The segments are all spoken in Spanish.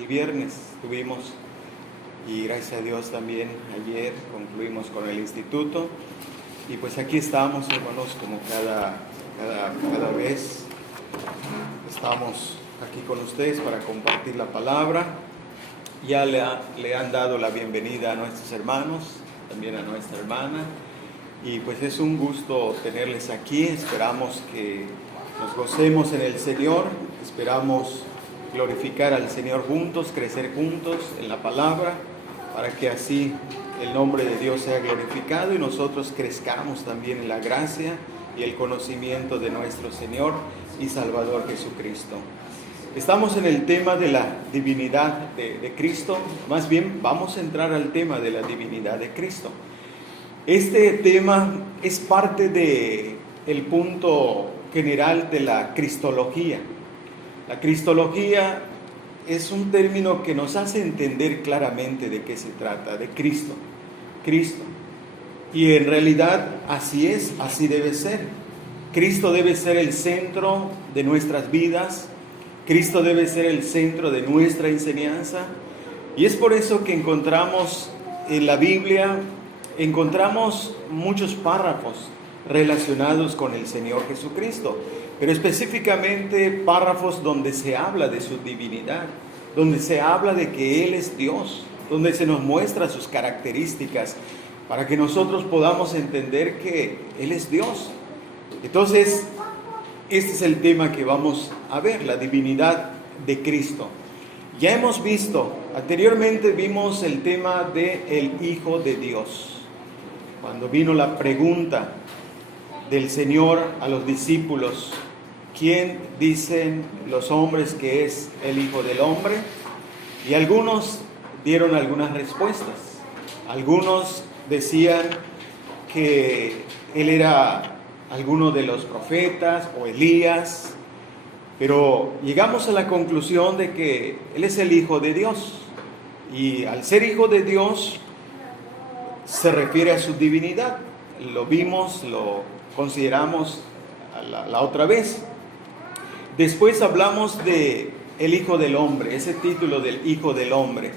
el viernes tuvimos, y gracias a Dios también ayer concluimos con el instituto. Y pues aquí estamos, hermanos, como cada vez estamos aquí con ustedes para compartir la palabra. Ya le han dado la bienvenida a nuestros hermanos, también a nuestra hermana. Y pues es un gusto tenerles aquí. Esperamos que nos gocemos en el Señor. Esperamos glorificar al Señor juntos, crecer juntos en la palabra, para que así el nombre de Dios sea glorificado y nosotros crezcamos también en la gracia y el conocimiento de nuestro Señor y Salvador Jesucristo. Estamos en el tema de la divinidad de Cristo. Más bien vamos a entrar al tema de la divinidad de Cristo. Este tema es parte del punto general de la cristología. La cristología es un término que nos hace entender claramente de qué se trata, de Cristo. Cristo. Y en realidad así es, así debe ser. Cristo debe ser el centro de nuestras vidas. Cristo debe ser el centro de nuestra enseñanza. Y es por eso que encontramos en la Biblia, encontramos muchos párrafos relacionados con el Señor Jesucristo, pero específicamente párrafos donde se habla de su divinidad, donde se habla de que Él es Dios, donde se nos muestra sus características, para que nosotros podamos entender que Él es Dios. Entonces, este es el tema que vamos a ver, la divinidad de Cristo. Ya hemos visto, anteriormente vimos el tema del Hijo de Dios. Cuando vino la pregunta del Señor a los discípulos, ¿quién dicen los hombres que es el Hijo del Hombre? Y algunos dieron algunas respuestas. Algunos decían que Él era alguno de los profetas o Elías, pero llegamos a la conclusión de que Él es el Hijo de Dios. Y al ser Hijo de Dios, se refiere a su divinidad. Lo vimos, lo consideramos la otra vez. Después hablamos de el Hijo del Hombre, ese título del Hijo del Hombre.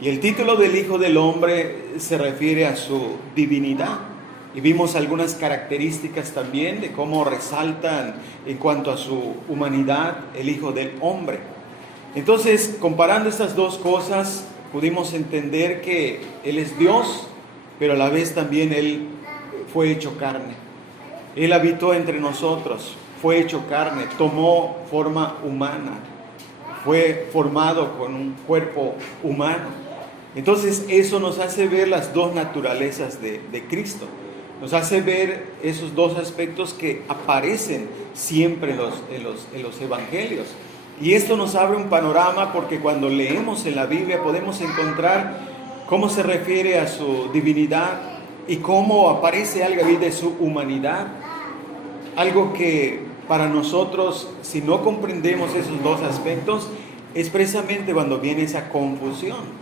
Y el título del Hijo del Hombre se refiere a su divinidad. Y vimos algunas características también de cómo resaltan en cuanto a su humanidad el Hijo del Hombre. Entonces, comparando estas dos cosas, pudimos entender que Él es Dios, pero a la vez también Él fue hecho carne. Él habitó entre nosotros, fue hecho carne, tomó forma humana, fue formado con un cuerpo humano. Entonces eso nos hace ver las dos naturalezas de Cristo. Nos hace ver esos dos aspectos que aparecen siempre en los evangelios. Y esto nos abre un panorama porque cuando leemos en la Biblia podemos encontrar cómo se refiere a su divinidad y cómo aparece algo ahí de su humanidad. Algo que para nosotros, si no comprendemos esos dos aspectos, es precisamente cuando viene esa confusión.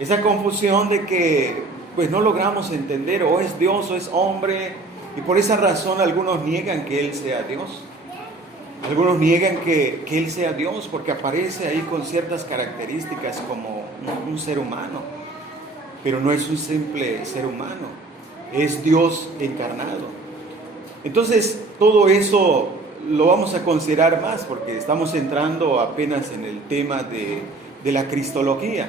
Esa confusión de que pues no logramos entender, o es Dios o es hombre, y por esa razón algunos niegan que Él sea Dios. Algunos niegan que Él sea Dios porque aparece ahí con ciertas características como un ser humano, pero no es un simple ser humano, es Dios encarnado. Entonces todo eso lo vamos a considerar más porque estamos entrando apenas en el tema de la cristología.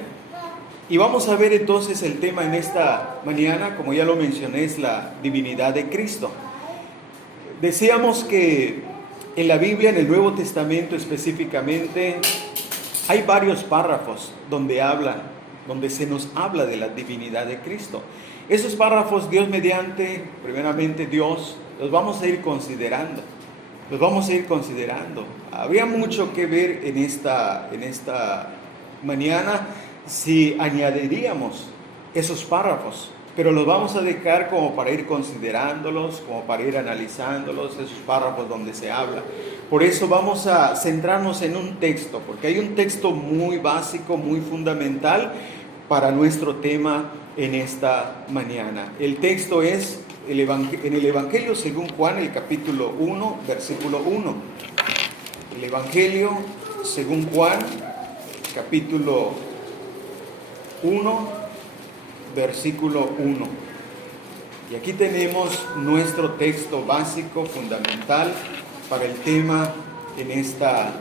Y vamos a ver entonces el tema en esta mañana, como ya lo mencioné, es la divinidad de Cristo. Decíamos que en la Biblia, en el Nuevo Testamento específicamente, hay varios párrafos donde se nos habla de la divinidad de Cristo. Esos párrafos, Dios mediante, primeramente Dios, los vamos a ir considerando. Habría mucho que ver en esta mañana si añadiríamos esos párrafos, pero los vamos a dejar como para ir considerándolos, como para ir analizándolos, esos párrafos donde se habla. Por eso vamos a centrarnos en un texto, porque hay un texto muy básico, muy fundamental para nuestro tema en esta mañana. El texto es en el Evangelio según Juan, el capítulo 1, versículo 1. El Evangelio según Juan, capítulo 1, versículo 1. Y aquí tenemos nuestro texto básico, fundamental, para el tema en esta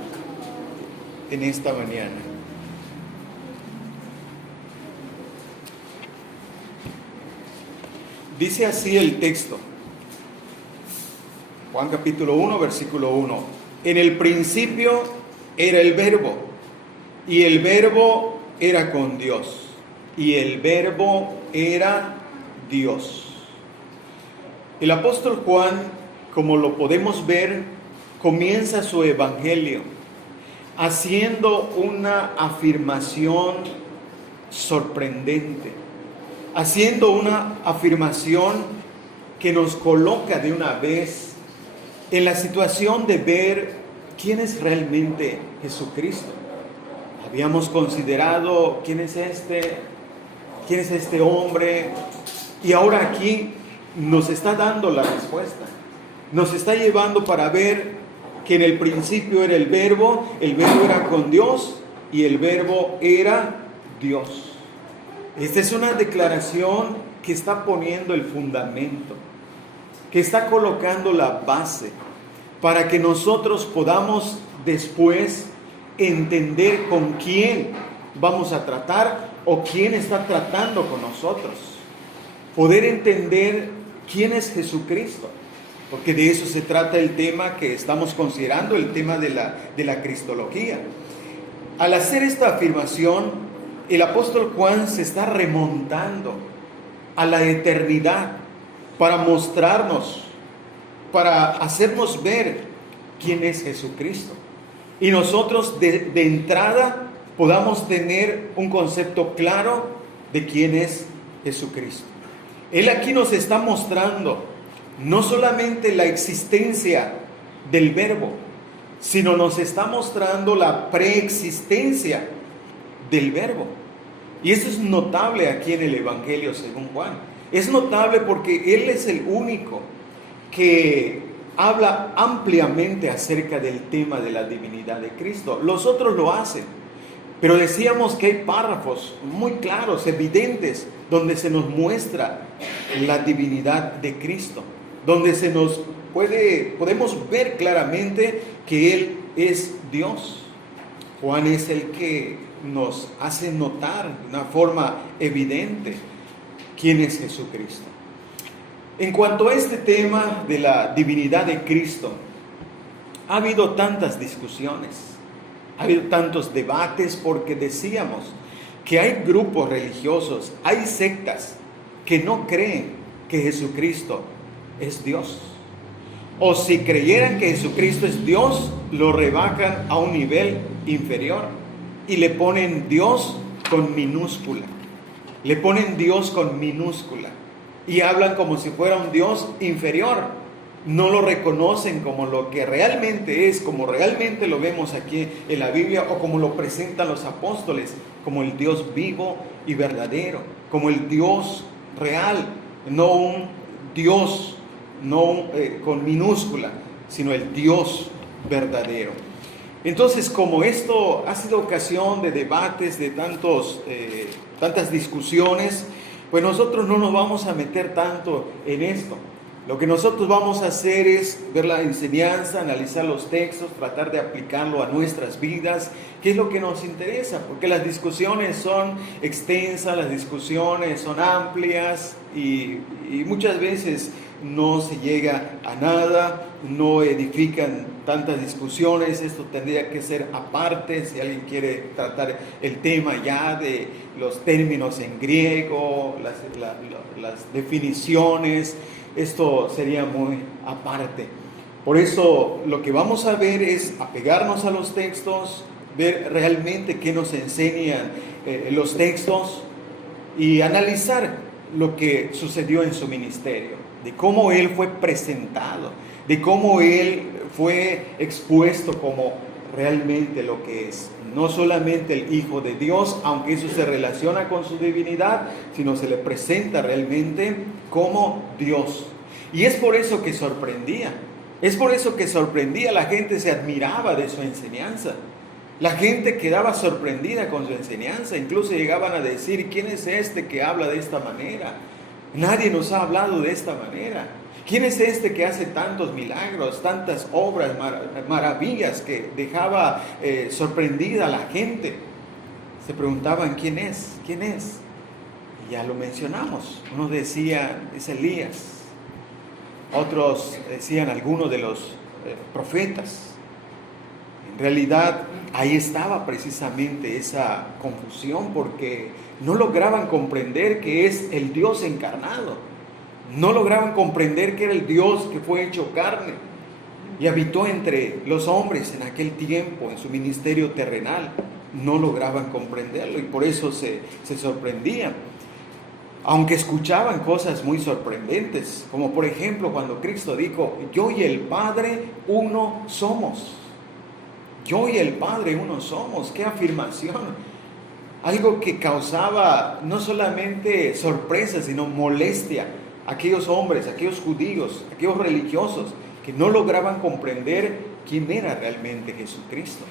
mañana. Dice así el texto. Juan capítulo 1, versículo 1. En el principio era el Verbo, y el Verbo era con Dios, y el Verbo era Dios. El apóstol Juan, como lo podemos ver, comienza su evangelio haciendo una afirmación sorprendente, haciendo una afirmación que nos coloca de una vez en la situación de ver quién es realmente Jesucristo. Habíamos considerado quién es este hombre, y ahora aquí nos está dando la respuesta. Nos está llevando para ver que en el principio era el Verbo era con Dios y el Verbo era Dios. Esta es una declaración que está poniendo el fundamento, que está colocando la base para que nosotros podamos después entender con quién vamos a tratar o quién está tratando con nosotros. Poder entender quién es Jesucristo, porque de eso se trata el tema que estamos considerando, el tema de la cristología. Al hacer esta afirmación, el apóstol Juan se está remontando a la eternidad para mostrarnos, para hacernos ver quién es Jesucristo. Y nosotros de entrada podamos tener un concepto claro de quién es Jesucristo. Él aquí nos está mostrando no solamente la existencia del Verbo, sino nos está mostrando la preexistencia del Verbo. Y eso es notable aquí en el Evangelio según Juan. Es notable porque Él es el único que habla ampliamente acerca del tema de la divinidad de Cristo. Los otros lo hacen, pero decíamos que hay párrafos muy claros, evidentes, donde se nos muestra la divinidad de Cristo, donde podemos ver claramente que Él es Dios. Juan es el que nos hace notar de una forma evidente quién es Jesucristo. En cuanto a este tema de la divinidad de Cristo, ha habido tantas discusiones, ha habido tantos debates, porque decíamos que hay grupos religiosos, hay sectas que no creen que Jesucristo es Dios. O si creyeran que Jesucristo es Dios, lo rebajan a un nivel inferior y le ponen Dios con minúscula. Le ponen Dios con minúscula y hablan como si fuera un Dios inferior. No lo reconocen como lo que realmente es, como realmente lo vemos aquí en la Biblia, o como lo presentan los apóstoles, como el Dios vivo y verdadero, como el Dios real, no un Dios con minúscula, sino el Dios verdadero. Entonces, como esto ha sido ocasión de debates, de tantas discusiones, pues nosotros no nos vamos a meter tanto en esto. Lo que nosotros vamos a hacer es ver la enseñanza, analizar los textos, tratar de aplicarlo a nuestras vidas, que es lo que nos interesa, porque las discusiones son extensas, las discusiones son amplias y muchas veces no se llega a nada, no edifican tantas discusiones. Esto tendría que ser aparte, si alguien quiere tratar el tema ya de los términos en griego, las definiciones. Esto sería muy aparte. Por eso lo que vamos a ver es apegarnos a los textos, ver realmente qué nos enseñan los textos y analizar lo que sucedió en su ministerio, de cómo Él fue presentado, de cómo Él fue expuesto como realmente lo que es. No solamente el Hijo de Dios, aunque eso se relaciona con su divinidad, sino se le presenta realmente como Dios. Y es por eso que sorprendía. Es por eso que sorprendía. La gente se admiraba de su enseñanza. La gente quedaba sorprendida con su enseñanza, incluso llegaban a decir, ¿quién es este que habla de esta manera? Nadie nos ha hablado de esta manera. ¿Quién es este que hace tantos milagros, tantas obras, maravillas que dejaba sorprendida a la gente? Se preguntaban, ¿quién es? ¿Quién es? Y ya lo mencionamos. Uno decía, es Elías. Otros decían, algunos de los profetas. En realidad, ahí estaba precisamente esa confusión, porque no lograban comprender que es el Dios encarnado. No lograban comprender que era el Dios que fue hecho carne y habitó entre los hombres en aquel tiempo, en su ministerio terrenal. No lograban comprenderlo y por eso se sorprendían. Aunque escuchaban cosas muy sorprendentes, como por ejemplo cuando Cristo dijo, yo y el Padre uno somos. Yo y el Padre uno somos. ¡Qué afirmación! Algo que causaba no solamente sorpresa, sino molestia a aquellos hombres, a aquellos judíos, a aquellos religiosos que no lograban comprender quién era realmente Jesucristo.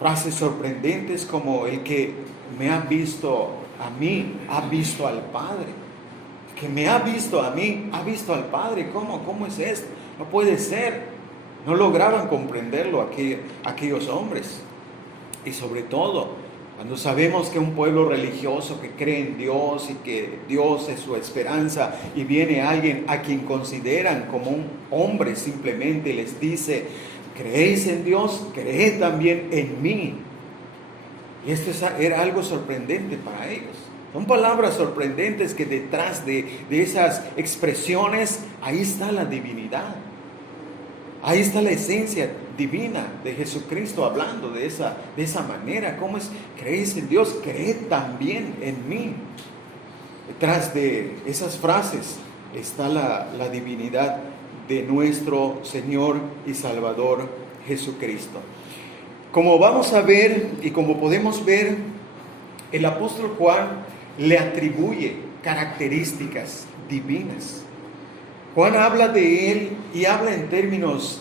Frases sorprendentes como el que me ha visto a mí, ha visto al Padre. El que me ha visto a mí, ha visto al Padre. ¿Cómo es esto? No puede ser. No lograban comprenderlo aquellos hombres. Y sobre todo, cuando sabemos que un pueblo religioso que cree en Dios y que Dios es su esperanza, y viene alguien a quien consideran como un hombre simplemente y les dice, ¿creéis en Dios? Creed también en mí. Y esto era algo sorprendente para ellos. Son palabras sorprendentes que detrás de esas expresiones, ahí está la divinidad. Ahí está la esencia divina de Jesucristo hablando de esa manera. ¿Cómo es? ¿Creéis en Dios? Creed también en mí. Detrás de esas frases está la divinidad de nuestro Señor y Salvador Jesucristo. Como vamos a ver y como podemos ver, el apóstol Juan le atribuye características divinas. Juan habla de él y habla en términos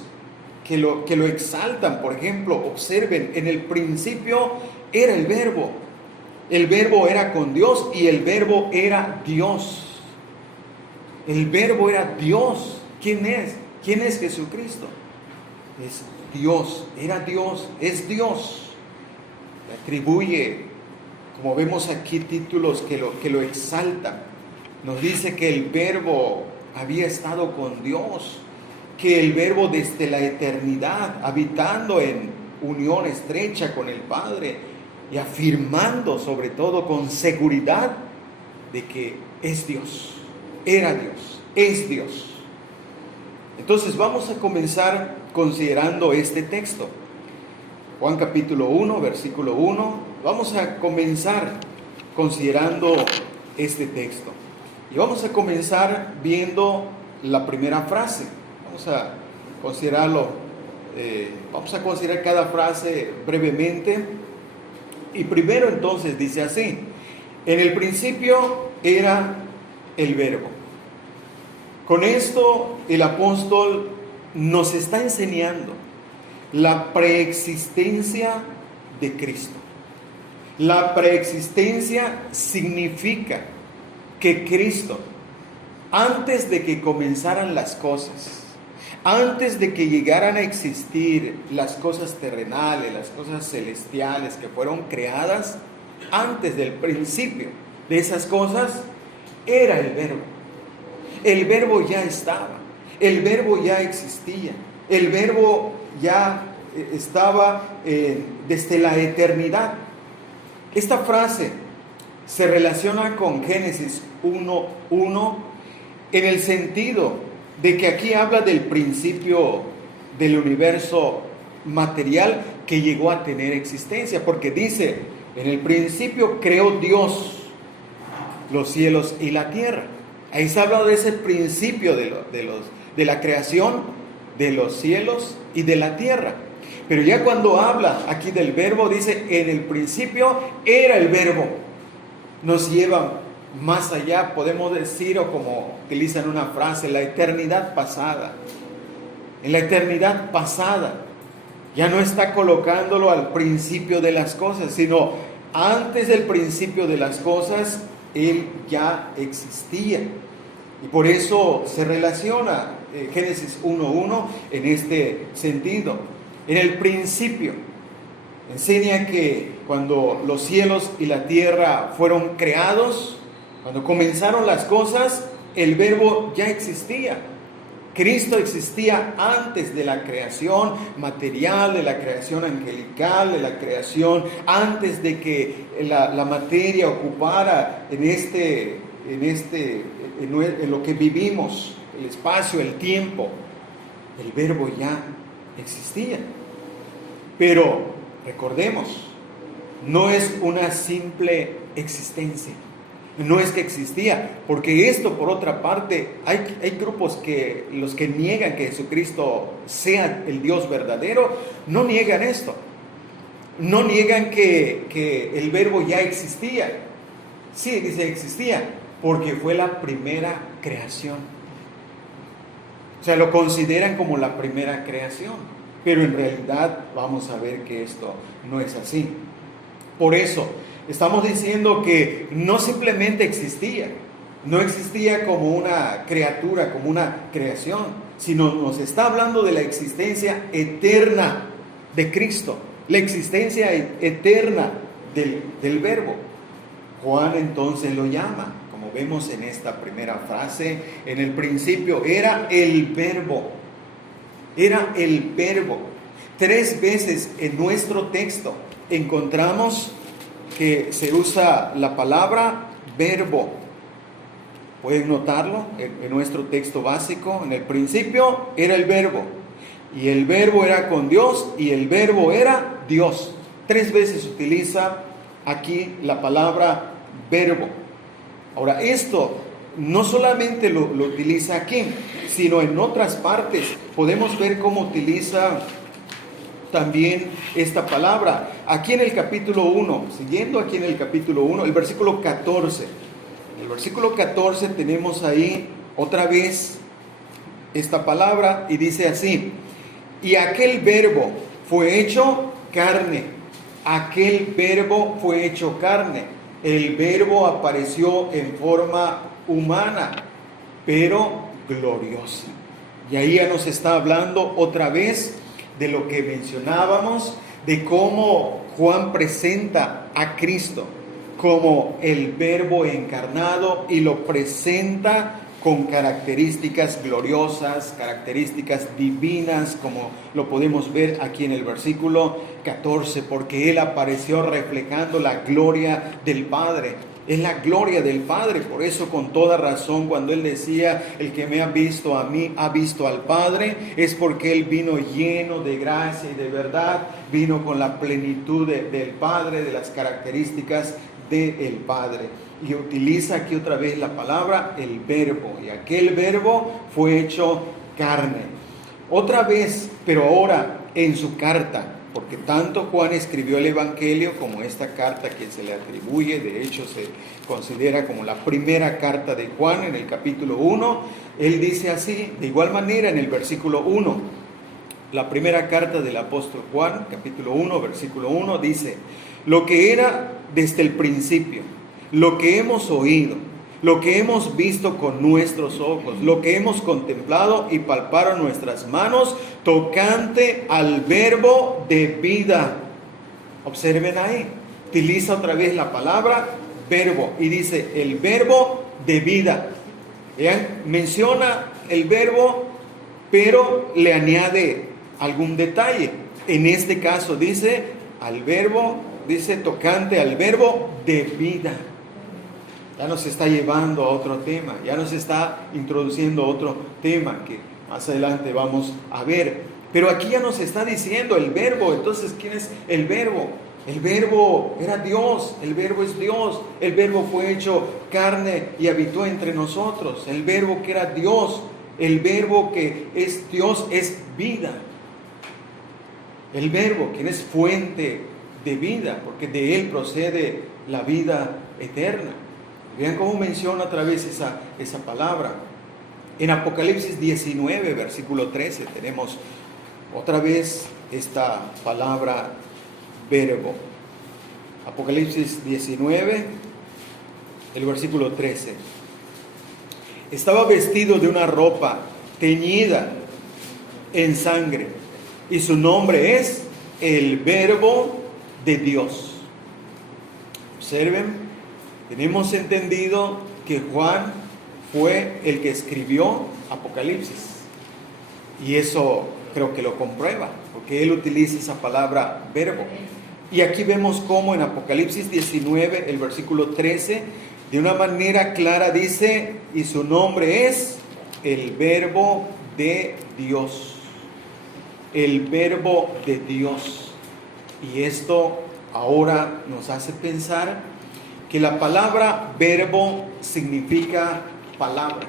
que lo exaltan. Por ejemplo, observen, en el principio era el Verbo era con Dios y el Verbo era Dios. El Verbo era Dios. ¿Quién es? ¿Quién es Jesucristo? Es Dios, era Dios, es Dios. Le atribuye, como vemos aquí, títulos que lo exaltan. Nos dice que el Verbo había estado con Dios, que el Verbo desde la eternidad, habitando en unión estrecha con el Padre y afirmando sobre todo con seguridad de que es Dios, era Dios, es Dios. Entonces vamos a comenzar considerando este texto. Juan capítulo 1, versículo 1. Vamos a comenzar considerando este texto. Y vamos a comenzar viendo la primera frase. Vamos a considerarlo. Vamos a considerar cada frase brevemente. Y primero entonces dice así: en el principio era el Verbo. Con esto el apóstol nos está enseñando la preexistencia de Cristo. La preexistencia significa que Cristo, antes de que comenzaran las cosas, antes de que llegaran a existir las cosas terrenales, las cosas celestiales que fueron creadas, antes del principio de esas cosas, era el Verbo. El Verbo ya estaba, el Verbo ya existía, el Verbo ya estaba desde la eternidad. Esta frase se relaciona con Génesis 1:1 en el sentido de que aquí habla del principio del universo material que llegó a tener existencia, porque dice, en el principio creó Dios los cielos y la tierra. Ahí se habla de ese principio de la creación de los cielos y de la tierra. Pero ya cuando habla aquí del Verbo, dice, en el principio era el Verbo. Nos lleva más allá, podemos decir, o como utilizan una frase, la eternidad pasada. En la eternidad pasada Ya no está colocándolo al principio de las cosas, sino antes del principio de las cosas, Él ya existía. Y por eso se relaciona Génesis 1:1 en este sentido. En el principio, enseña que cuando los cielos y la tierra fueron creados, cuando comenzaron las cosas, el Verbo ya existía. Cristo existía antes de la creación material, de la creación angelical, de la creación, antes de que la materia ocupara en lo que vivimos, el espacio, el tiempo. El Verbo ya existía. Pero recordemos, no es una simple existencia. No es que existía, porque esto, por otra parte, hay grupos que los que niegan que Jesucristo sea el Dios verdadero, no niegan esto. No niegan que el Verbo ya existía. Sí, dice existía, porque fue la primera creación. O sea, lo consideran como la primera creación, pero en realidad vamos a ver que esto no es así. Por eso, estamos diciendo que no simplemente existía, no existía como una criatura, como una creación, sino nos está hablando de la existencia eterna de Cristo, la existencia eterna del Verbo. Juan entonces lo llama, como vemos en esta primera frase, en el principio era el Verbo, era el Verbo. 3 veces en nuestro texto encontramos que se usa la palabra verbo. Pueden notarlo en nuestro texto básico. En el principio era el Verbo, y el Verbo era con Dios, y el Verbo era Dios. 3 veces utiliza aquí la palabra verbo. Ahora, esto no solamente lo utiliza aquí, sino en otras partes. Podemos ver cómo utiliza también esta palabra. Aquí en el capítulo 1, siguiendo aquí en el capítulo 1, el versículo 14. En el versículo 14 tenemos ahí otra vez esta palabra y dice así: y aquel Verbo fue hecho carne. Aquel Verbo fue hecho carne. El Verbo apareció en forma humana, pero gloriosa. Y ahí ya nos está hablando otra vez de lo que mencionábamos, de cómo Juan presenta a Cristo como el Verbo encarnado, y lo presenta con características gloriosas, características divinas, como lo podemos ver aquí en el versículo 14, porque Él apareció reflejando la gloria del Padre. Es la gloria del Padre. Por eso, con toda razón, cuando Él decía: el que me ha visto a mí ha visto al Padre, es porque Él vino lleno de gracia y de verdad, vino con la plenitud del Padre, de las características del Padre. Y utiliza aquí otra vez la palabra el Verbo, y aquel Verbo fue hecho carne. Otra vez, pero ahora en su carta, porque tanto Juan escribió el Evangelio como esta carta que se le atribuye, de hecho se considera como la primera carta de Juan en el capítulo 1, él dice así, de igual manera en el versículo 1, la primera carta del apóstol Juan, capítulo 1, versículo 1, dice: lo que era desde el principio, lo que hemos oído, lo que hemos visto con nuestros ojos, lo que hemos contemplado y palparon nuestras manos, tocante al Verbo de vida. Observen ahí, utiliza otra vez la palabra verbo y dice el Verbo de vida. ¿Vean? Menciona el verbo, pero le añade algún detalle. En este caso dice al Verbo, dice tocante al Verbo de vida. Ya nos está llevando a otro tema, ya nos está introduciendo otro tema que más adelante vamos a ver. Pero aquí ya nos está diciendo el Verbo. Entonces, ¿quién es el Verbo? El Verbo era Dios, el Verbo es Dios, el Verbo fue hecho carne y habitó entre nosotros. El Verbo que era Dios, el Verbo que es Dios es vida. El Verbo, quien es fuente de vida, porque de Él procede la vida eterna. Vean cómo menciona otra vez esa palabra. En Apocalipsis 19, versículo 13, tenemos otra vez esta palabra verbo. Apocalipsis 19, el versículo 13. Estaba vestido de una ropa teñida en sangre, y su nombre es el Verbo de Dios. Observen, tenemos entendido que Juan fue el que escribió Apocalipsis, y eso creo que lo comprueba, porque él utiliza esa palabra verbo. Y aquí vemos cómo en Apocalipsis 19, el versículo 13, de una manera clara dice, y su nombre es el Verbo de Dios. El Verbo de Dios. Y esto ahora nos hace pensar que la palabra verbo significa palabra.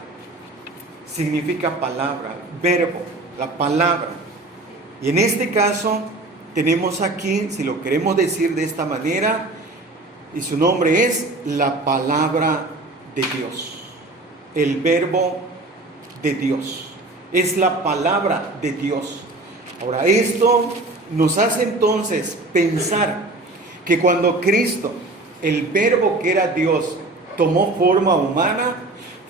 Significa palabra, verbo, la palabra. Y en este caso tenemos aquí, si lo queremos decir de esta manera, y su nombre es la palabra de Dios. El Verbo de Dios. Es la palabra de Dios. Ahora, esto nos hace entonces pensar que cuando Cristo, el Verbo que era Dios, tomó forma humana,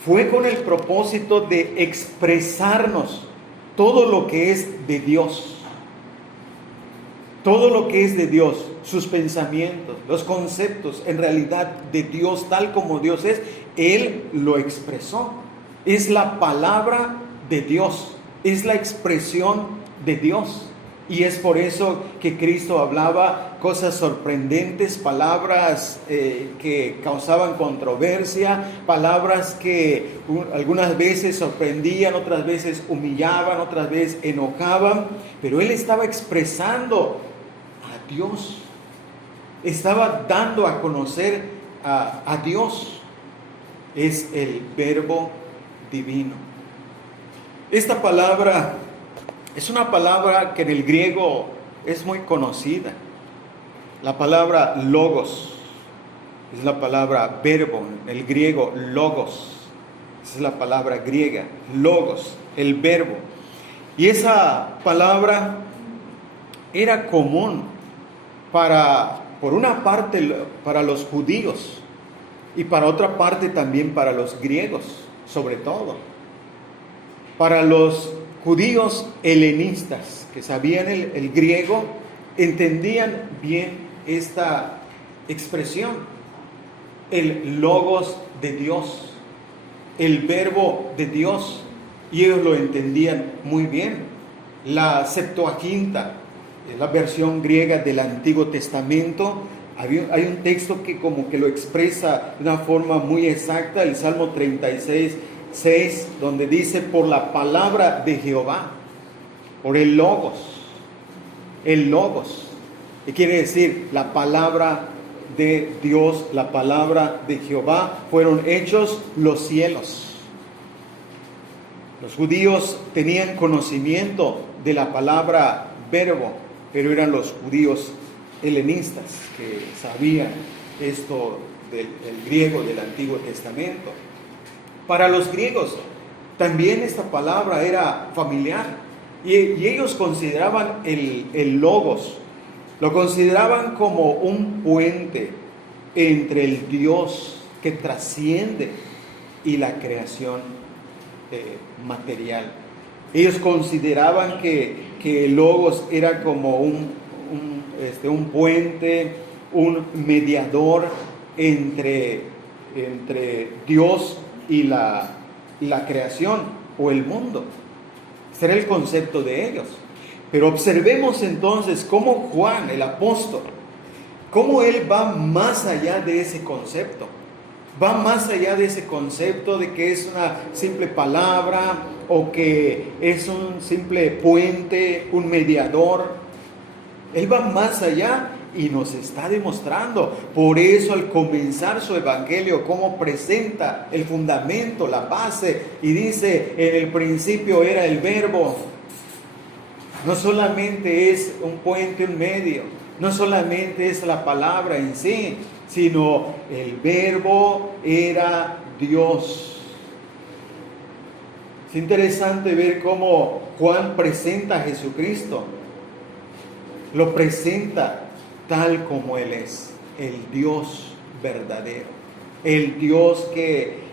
fue con el propósito de expresarnos todo lo que es de Dios. Todo lo que es de Dios, sus pensamientos, los conceptos en realidad de Dios, tal como Dios es, Él lo expresó. Es la palabra de Dios, es la expresión de Dios. Y es por eso que Cristo hablaba cosas sorprendentes, palabras que causaban controversia, palabras que algunas veces sorprendían, otras veces humillaban, otras veces enojaban, pero Él estaba expresando a Dios, estaba dando a conocer a Dios. Es el Verbo divino. Esta palabra es una palabra que en el griego es muy conocida. La palabra logos es la palabra verbo, en el griego logos. Esa es la palabra griega, logos, el verbo. Y esa palabra era común por una parte para los judíos y para otra parte también para los griegos, sobre todo. Para los judíos helenistas que sabían el griego, entendían bien esta expresión, el logos de Dios, el verbo de Dios, y ellos lo entendían muy bien. La Septuaginta, la versión griega del Antiguo Testamento, hay un texto que como que lo expresa de una forma muy exacta, el Salmo 36:6, donde dice, por la palabra de Jehová, por el logos, que quiere decir la palabra de Dios, la palabra de Jehová, fueron hechos los cielos. Los judíos tenían conocimiento de la palabra verbo, pero eran los judíos helenistas que sabían esto del griego del Antiguo Testamento. Para los griegos también esta palabra era familiar, y ellos consideraban el logos, lo consideraban como un puente entre el Dios que trasciende y la creación material. Ellos consideraban que el logos era como un puente, un mediador entre Dios y la creación o el mundo. Ese era el concepto de ellos. Pero observemos entonces cómo Juan, el apóstol, cómo él va más allá de ese concepto. Va más allá de ese concepto de que es una simple palabra o que es un simple puente, un mediador. Él va más allá y nos está demostrando. Por eso al comenzar su evangelio, cómo presenta el fundamento, la base, y dice, en el principio era el verbo. No solamente es un puente, un medio, no solamente es la palabra en sí, sino el verbo era Dios. Es interesante ver cómo Juan presenta a Jesucristo lo presenta tal como Él es, el Dios verdadero, el Dios que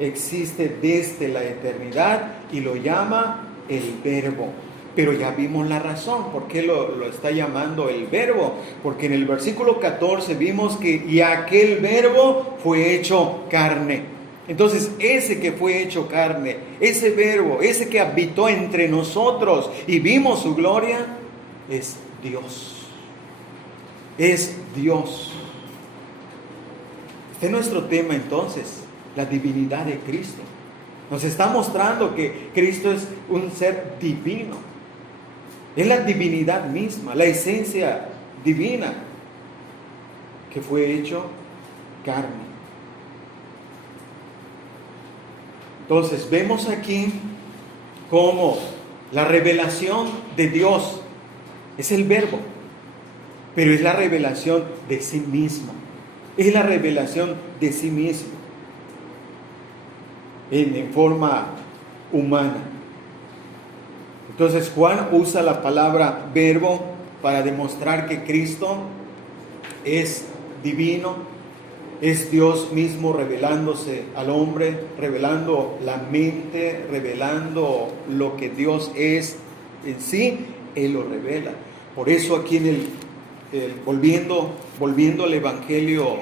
existe desde la eternidad y lo llama el Verbo. Pero ya vimos la razón, ¿por qué lo está llamando el Verbo? Porque en el versículo 14 vimos que y aquel Verbo fue hecho carne. Entonces ese que fue hecho carne, ese Verbo, ese que habitó entre nosotros y vimos su gloria, es Dios. Es Dios. Este es nuestro tema entonces, la divinidad de Cristo. Nos está mostrando que Cristo es un ser divino. Es la divinidad misma, la esencia divina que fue hecho carne. Entonces vemos aquí cómo la revelación de Dios es el Verbo, pero es la revelación de sí mismo. Es la revelación de sí mismo en forma humana. Entonces Juan usa la palabra verbo para demostrar que Cristo es divino, es Dios mismo revelándose al hombre, revelando la mente, revelando lo que Dios es en sí, Él lo revela. Por eso aquí volviendo al Evangelio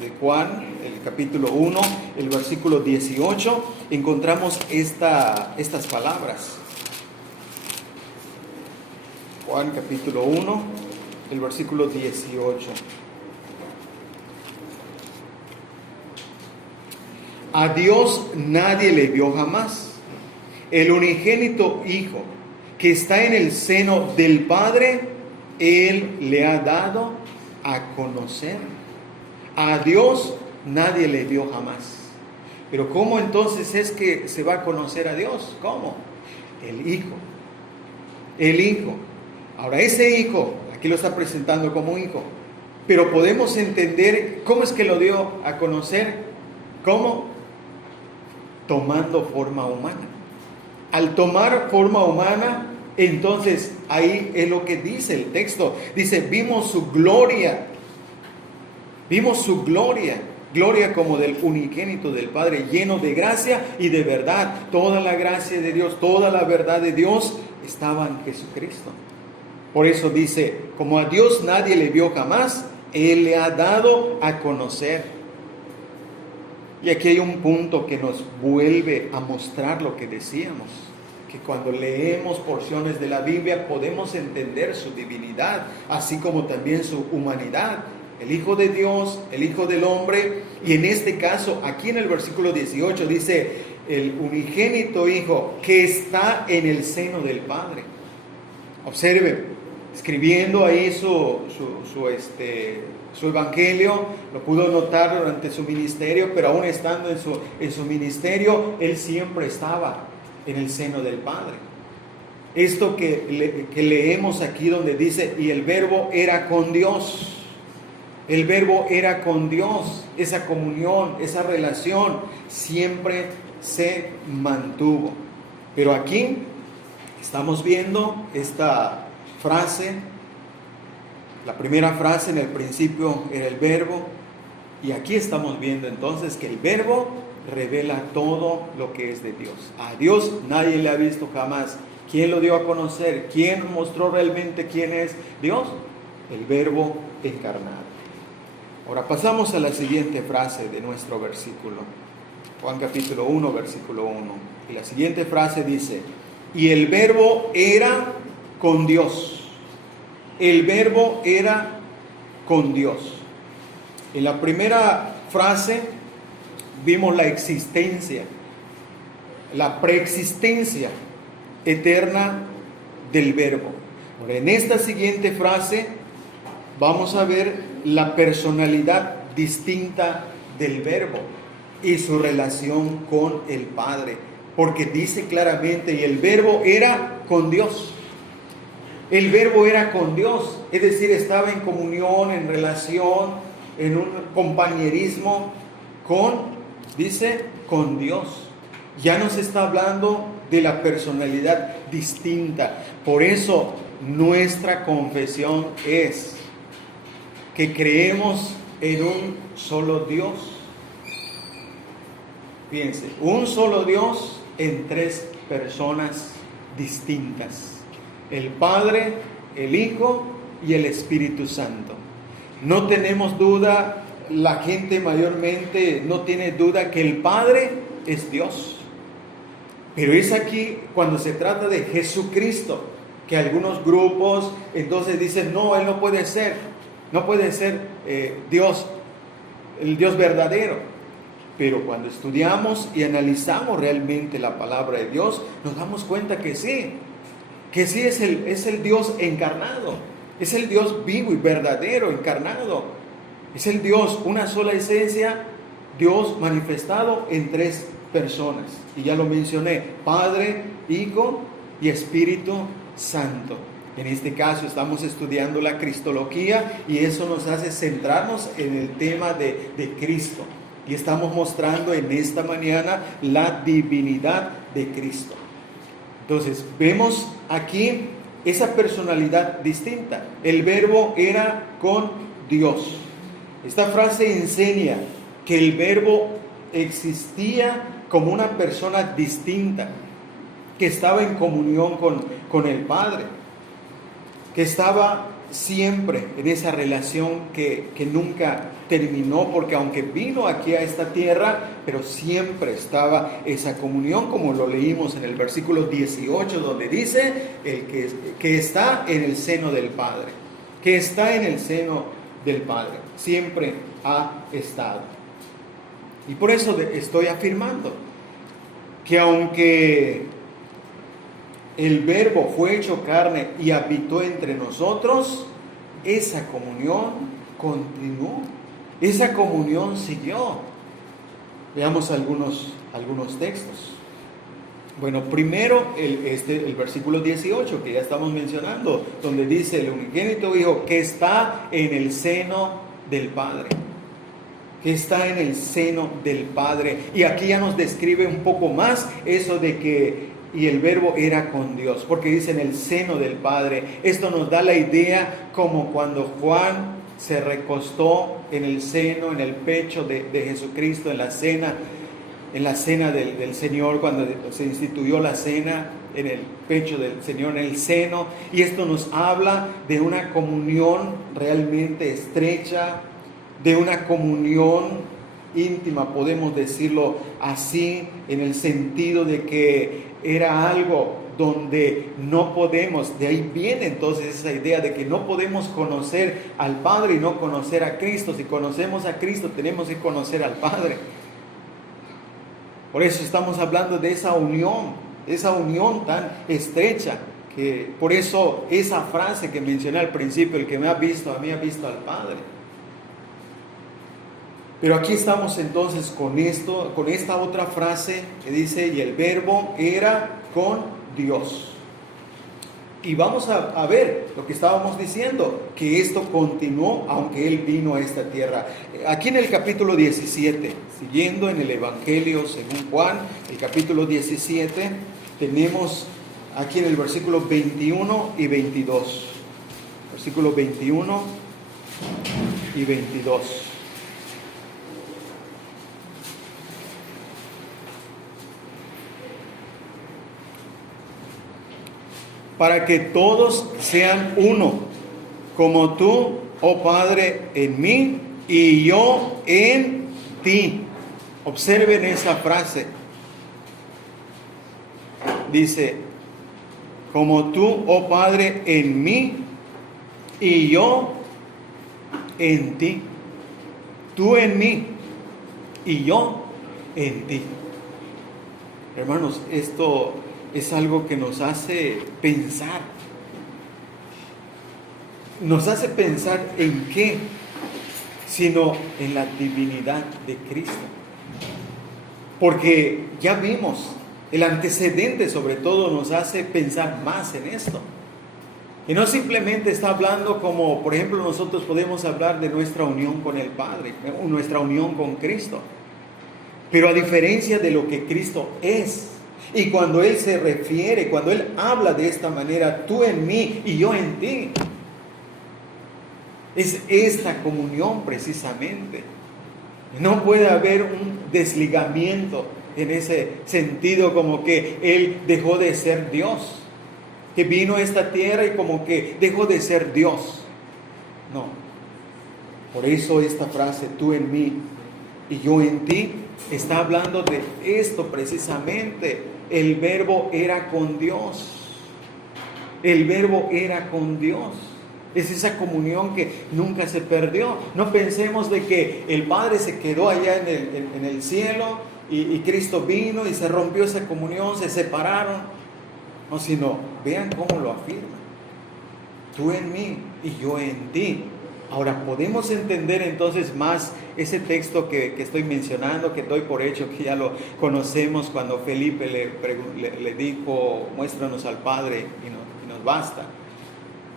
de Juan, el capítulo 1, el versículo 18, encontramos estas palabras. Juan capítulo 1, el versículo 18. A Dios nadie le vio jamás. El unigénito Hijo que está en el seno del Padre, Él le ha dado a conocer. A Dios nadie le vio jamás. Pero ¿cómo entonces es que se va a conocer a Dios? ¿Cómo? El Hijo. El Hijo. Ahora ese Hijo, aquí lo está presentando como Hijo, pero podemos entender cómo es que lo dio a conocer. ¿Cómo? Tomando forma humana. Al tomar forma humana, entonces ahí es lo que dice el texto. Dice, vimos su gloria. Vimos su gloria. Gloria como del unigénito del Padre, lleno de gracia y de verdad. Toda la gracia de Dios, toda la verdad de Dios estaba en Jesucristo. Por eso dice, como a Dios nadie le vio jamás, Él le ha dado a conocer. Y aquí hay un punto que nos vuelve a mostrar lo que decíamos, que cuando leemos porciones de la Biblia podemos entender su divinidad, así como también su humanidad. El Hijo de Dios, el Hijo del hombre, y en este caso, aquí en el versículo 18 dice, el unigénito Hijo que está en el seno del Padre. Observe, escribiendo ahí su evangelio, lo pudo notar durante su ministerio, pero aún estando en su ministerio, Él siempre estaba en el seno del Padre. Esto que leemos aquí donde dice, y el Verbo era con Dios. El Verbo era con Dios. Esa comunión, esa relación siempre se mantuvo. Pero aquí estamos viendo esta frase. La primera frase, en el principio era el Verbo. Y aquí estamos viendo entonces que el Verbo revela todo lo que es de Dios. A Dios nadie le ha visto jamás. ¿Quién lo dio a conocer? ¿Quién mostró realmente quién es Dios? El Verbo encarnado. Ahora pasamos a la siguiente frase de nuestro versículo. Juan capítulo 1, versículo 1. Y la siguiente frase dice, y el Verbo era con Dios. El Verbo era con Dios. En la primera frase vimos la existencia, la preexistencia eterna del Verbo. Ahora, en esta siguiente frase vamos a ver la personalidad distinta del Verbo y su relación con el Padre, porque dice claramente, y el Verbo era con Dios. El Verbo era con Dios, es decir, estaba en comunión, en relación, en un compañerismo con Dios. Ya nos está hablando de la personalidad distinta. Por eso nuestra confesión es que creemos en un solo Dios. Fíjense, un solo Dios en tres personas distintas: el Padre, el Hijo y el Espíritu Santo. No tenemos duda, la gente mayormente no tiene duda que el Padre es Dios. Pero es aquí cuando se trata de Jesucristo que algunos grupos entonces dicen: no, Él no puede ser Dios, el Dios verdadero. Pero cuando estudiamos y analizamos realmente la palabra de Dios, nos damos cuenta que sí es el Dios encarnado, es el Dios vivo y verdadero encarnado, es el Dios, una sola esencia, Dios manifestado en tres personas. Y ya lo mencioné: Padre, Hijo y Espíritu Santo. En este caso estamos estudiando la cristología y eso nos hace centrarnos en el tema de Cristo. Y estamos mostrando en esta mañana la divinidad de Cristo. Entonces, vemos aquí esa personalidad distinta. El Verbo era con Dios. Esta frase enseña que el Verbo existía como una persona distinta, que estaba en comunión con el Padre, que estaba siempre en esa relación que nunca terminó, porque aunque vino aquí a esta tierra, pero siempre estaba esa comunión, como lo leímos en el versículo 18, donde dice que está en el seno del Padre, que está en el seno del Padre, siempre ha estado. Y por eso estoy afirmando que aunque el Verbo fue hecho carne y habitó entre nosotros, esa comunión continuó, esa comunión siguió. Veamos algunos textos. Bueno, primero el versículo 18 que ya estamos mencionando, donde dice: el unigénito Hijo que está en el seno del Padre, que está en el seno del Padre. Y aquí ya nos describe un poco más eso de que y el Verbo era con Dios, porque dice en el seno del Padre. Esto nos da la idea como cuando Juan se recostó en el seno, en el pecho de Jesucristo en la cena del Señor, cuando se instituyó la cena, en el pecho del Señor, en el seno. Y esto nos habla de una comunión realmente estrecha, de una comunión íntima, podemos decirlo así, en el sentido de que era algo donde no podemos, de ahí viene entonces esa idea de que no podemos conocer al Padre y no conocer a Cristo. Si conocemos a Cristo, tenemos que conocer al Padre. Por eso estamos hablando de esa unión tan estrecha, que por eso esa frase que mencioné al principio: el que me ha visto, a mí ha visto al Padre. Pero aquí estamos entonces con esta otra frase que dice: y el Verbo era con Dios. Y vamos a ver lo que estábamos diciendo, que esto continuó aunque Él vino a esta tierra. Aquí en el capítulo 17, siguiendo en el Evangelio según Juan, el capítulo 17, tenemos aquí en el versículo 21 y 22. Versículo 21 y 22. Para que todos sean uno, como tú, oh Padre, en mí y yo en ti. Observen esa frase. Dice: como tú, oh Padre, en mí y yo en ti. Tú en mí y yo en ti. Hermanos, esto es algo que nos hace pensar. Nos hace pensar en qué, sino en la divinidad de Cristo. Porque ya vimos, el antecedente sobre todo nos hace pensar más en esto. Y no simplemente está hablando como, por ejemplo, nosotros podemos hablar de nuestra unión con el Padre, nuestra unión con Cristo. Pero a diferencia de lo que Cristo es, Y cuando Él se refiere, cuando Él habla de esta manera, tú en mí y yo en ti, es esta comunión precisamente. No puede haber un desligamiento en ese sentido, como que Él dejó de ser Dios, que vino a esta tierra y como que dejó de ser Dios. No. Por eso esta frase, tú en mí y yo en ti, está hablando de esto precisamente. El verbo era con Dios. El verbo era con Dios. Es esa comunión que nunca se perdió. No pensemos de que el Padre se quedó allá en el cielo y Cristo vino y se rompió esa comunión, se separaron. No, sino vean cómo lo afirma. Tú en mí y yo en ti. Ahora podemos entender entonces más ese texto que estoy mencionando, que doy por hecho que ya lo conocemos, cuando Felipe le dijo, muéstranos al Padre y nos basta.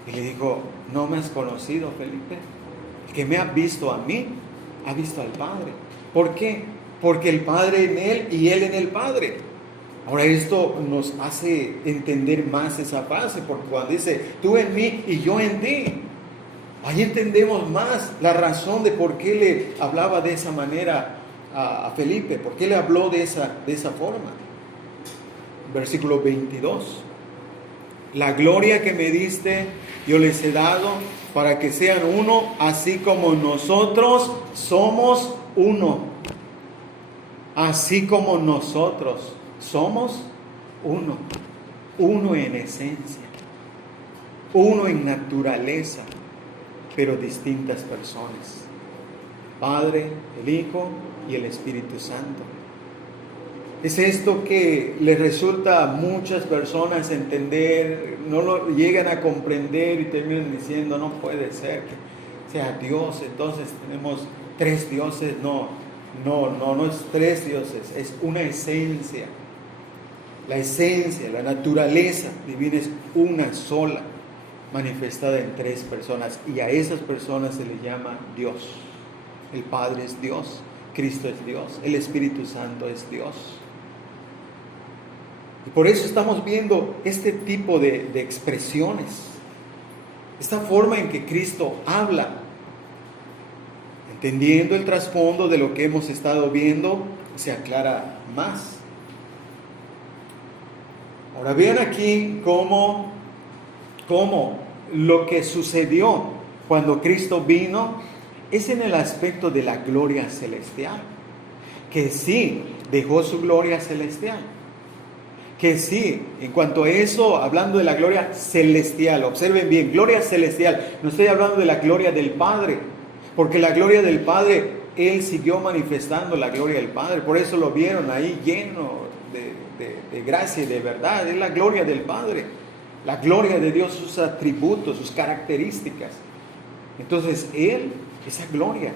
Y le dijo, no me has conocido, Felipe. El que me ha visto a mí, ha visto al Padre. ¿Por qué? Porque el Padre en Él y Él en el Padre. Ahora esto nos hace entender más esa frase, porque cuando dice, tú en mí y yo en ti, ahí entendemos más la razón de por qué le hablaba de esa manera a Felipe, por qué le habló de esa forma. Versículo 22. La gloria que me diste, yo les he dado para que sean uno, así como nosotros somos uno. Así como nosotros somos uno. Uno en esencia. Uno en naturaleza, pero distintas personas. Padre, el Hijo y el Espíritu Santo. Es esto que les resulta a muchas personas entender, no lo llegan a comprender y terminan diciendo, no puede ser que sea Dios, entonces tenemos tres dioses. No es tres dioses, es una esencia. La esencia, la naturaleza divina es una sola, manifestada en tres personas, y a esas personas se les llama Dios. El Padre es Dios, Cristo es Dios, el Espíritu Santo es Dios. Y por eso estamos viendo este tipo de expresiones, esta forma en que Cristo habla, entendiendo el trasfondo de lo que hemos estado viendo, se aclara más. Ahora vean aquí cómo lo que sucedió cuando Cristo vino es en el aspecto de la gloria celestial, que sí dejó su gloria celestial, que sí, en cuanto a eso, hablando de la gloria celestial, observen bien, gloria celestial, no estoy hablando de la gloria del Padre, porque la gloria del Padre, Él siguió manifestando la gloria del Padre, por eso lo vieron ahí lleno de gracia y de verdad, es la gloria del Padre, la gloria de Dios, sus atributos, sus características. Entonces Él, esa gloria,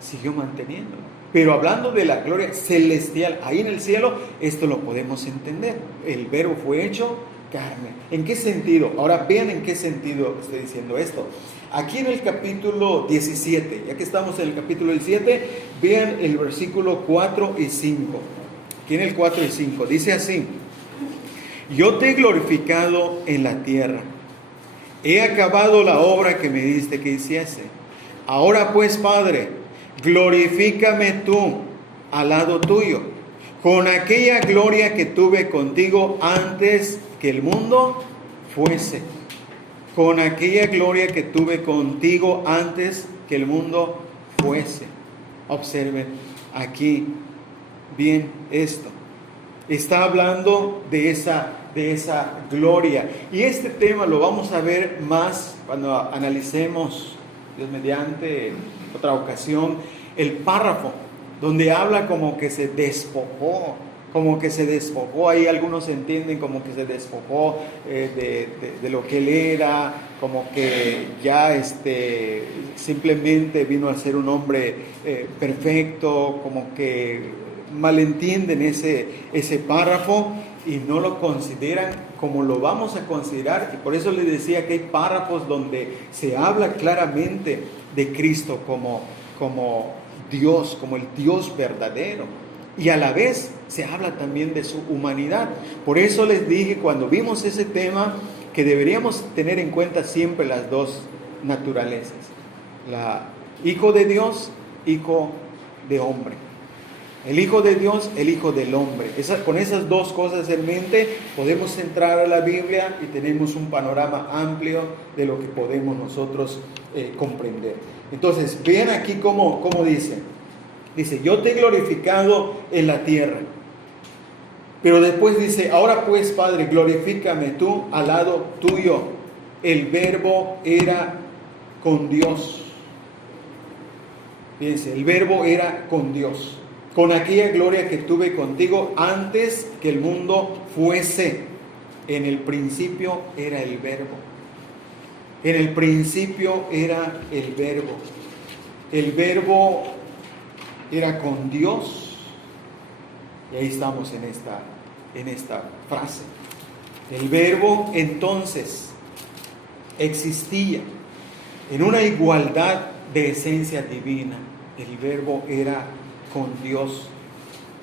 siguió manteniéndola. Pero hablando de la gloria celestial, ahí en el cielo, esto lo podemos entender. El verbo fue hecho carne. ¿En qué sentido? Ahora vean en qué sentido estoy diciendo esto. Aquí en el capítulo 17, ya que estamos en el capítulo 17, vean el versículo 4 y 5. Aquí en el 4 y 5, dice así: yo te he glorificado en la tierra, he acabado la obra que me diste que hiciese. Ahora pues, Padre, glorifícame tú al lado tuyo, con aquella gloria que tuve contigo antes que el mundo fuese. Con aquella gloria que tuve contigo antes que el mundo fuese. Observen aquí bien esto. Está hablando de esa gloria. Y este tema lo vamos a ver más cuando analicemos, Dios mediante, otra ocasión, el párrafo donde habla como que se despojó, ahí algunos entienden como que se despojó de lo que él era, como que ya simplemente vino a ser un hombre perfecto, como que malentienden ese párrafo y no lo consideran como lo vamos a considerar. Y por eso les decía que hay párrafos donde se habla claramente de Cristo como Dios, como el Dios verdadero. y a la vez se habla también de su humanidad. Por eso les dije cuando vimos ese tema que deberíamos tener en cuenta siempre las dos naturalezas. Hijo de Dios, hijo de hombre. El Hijo de Dios, el Hijo del hombre. Con esas dos cosas en mente podemos entrar a la Biblia y tenemos un panorama amplio de lo que podemos nosotros comprender. Entonces, vean aquí cómo dice. Dice, yo te he glorificado en la tierra. Pero después dice, ahora pues, Padre, glorifícame tú al lado tuyo. El Verbo era con Dios. Fíjense, el Verbo era con Dios. Con aquella gloria que tuve contigo antes que el mundo fuese. En el principio era el Verbo. En el principio era el Verbo. El Verbo era con Dios. Y ahí estamos en esta frase. El Verbo entonces existía en una igualdad de esencia divina. El Verbo era con Dios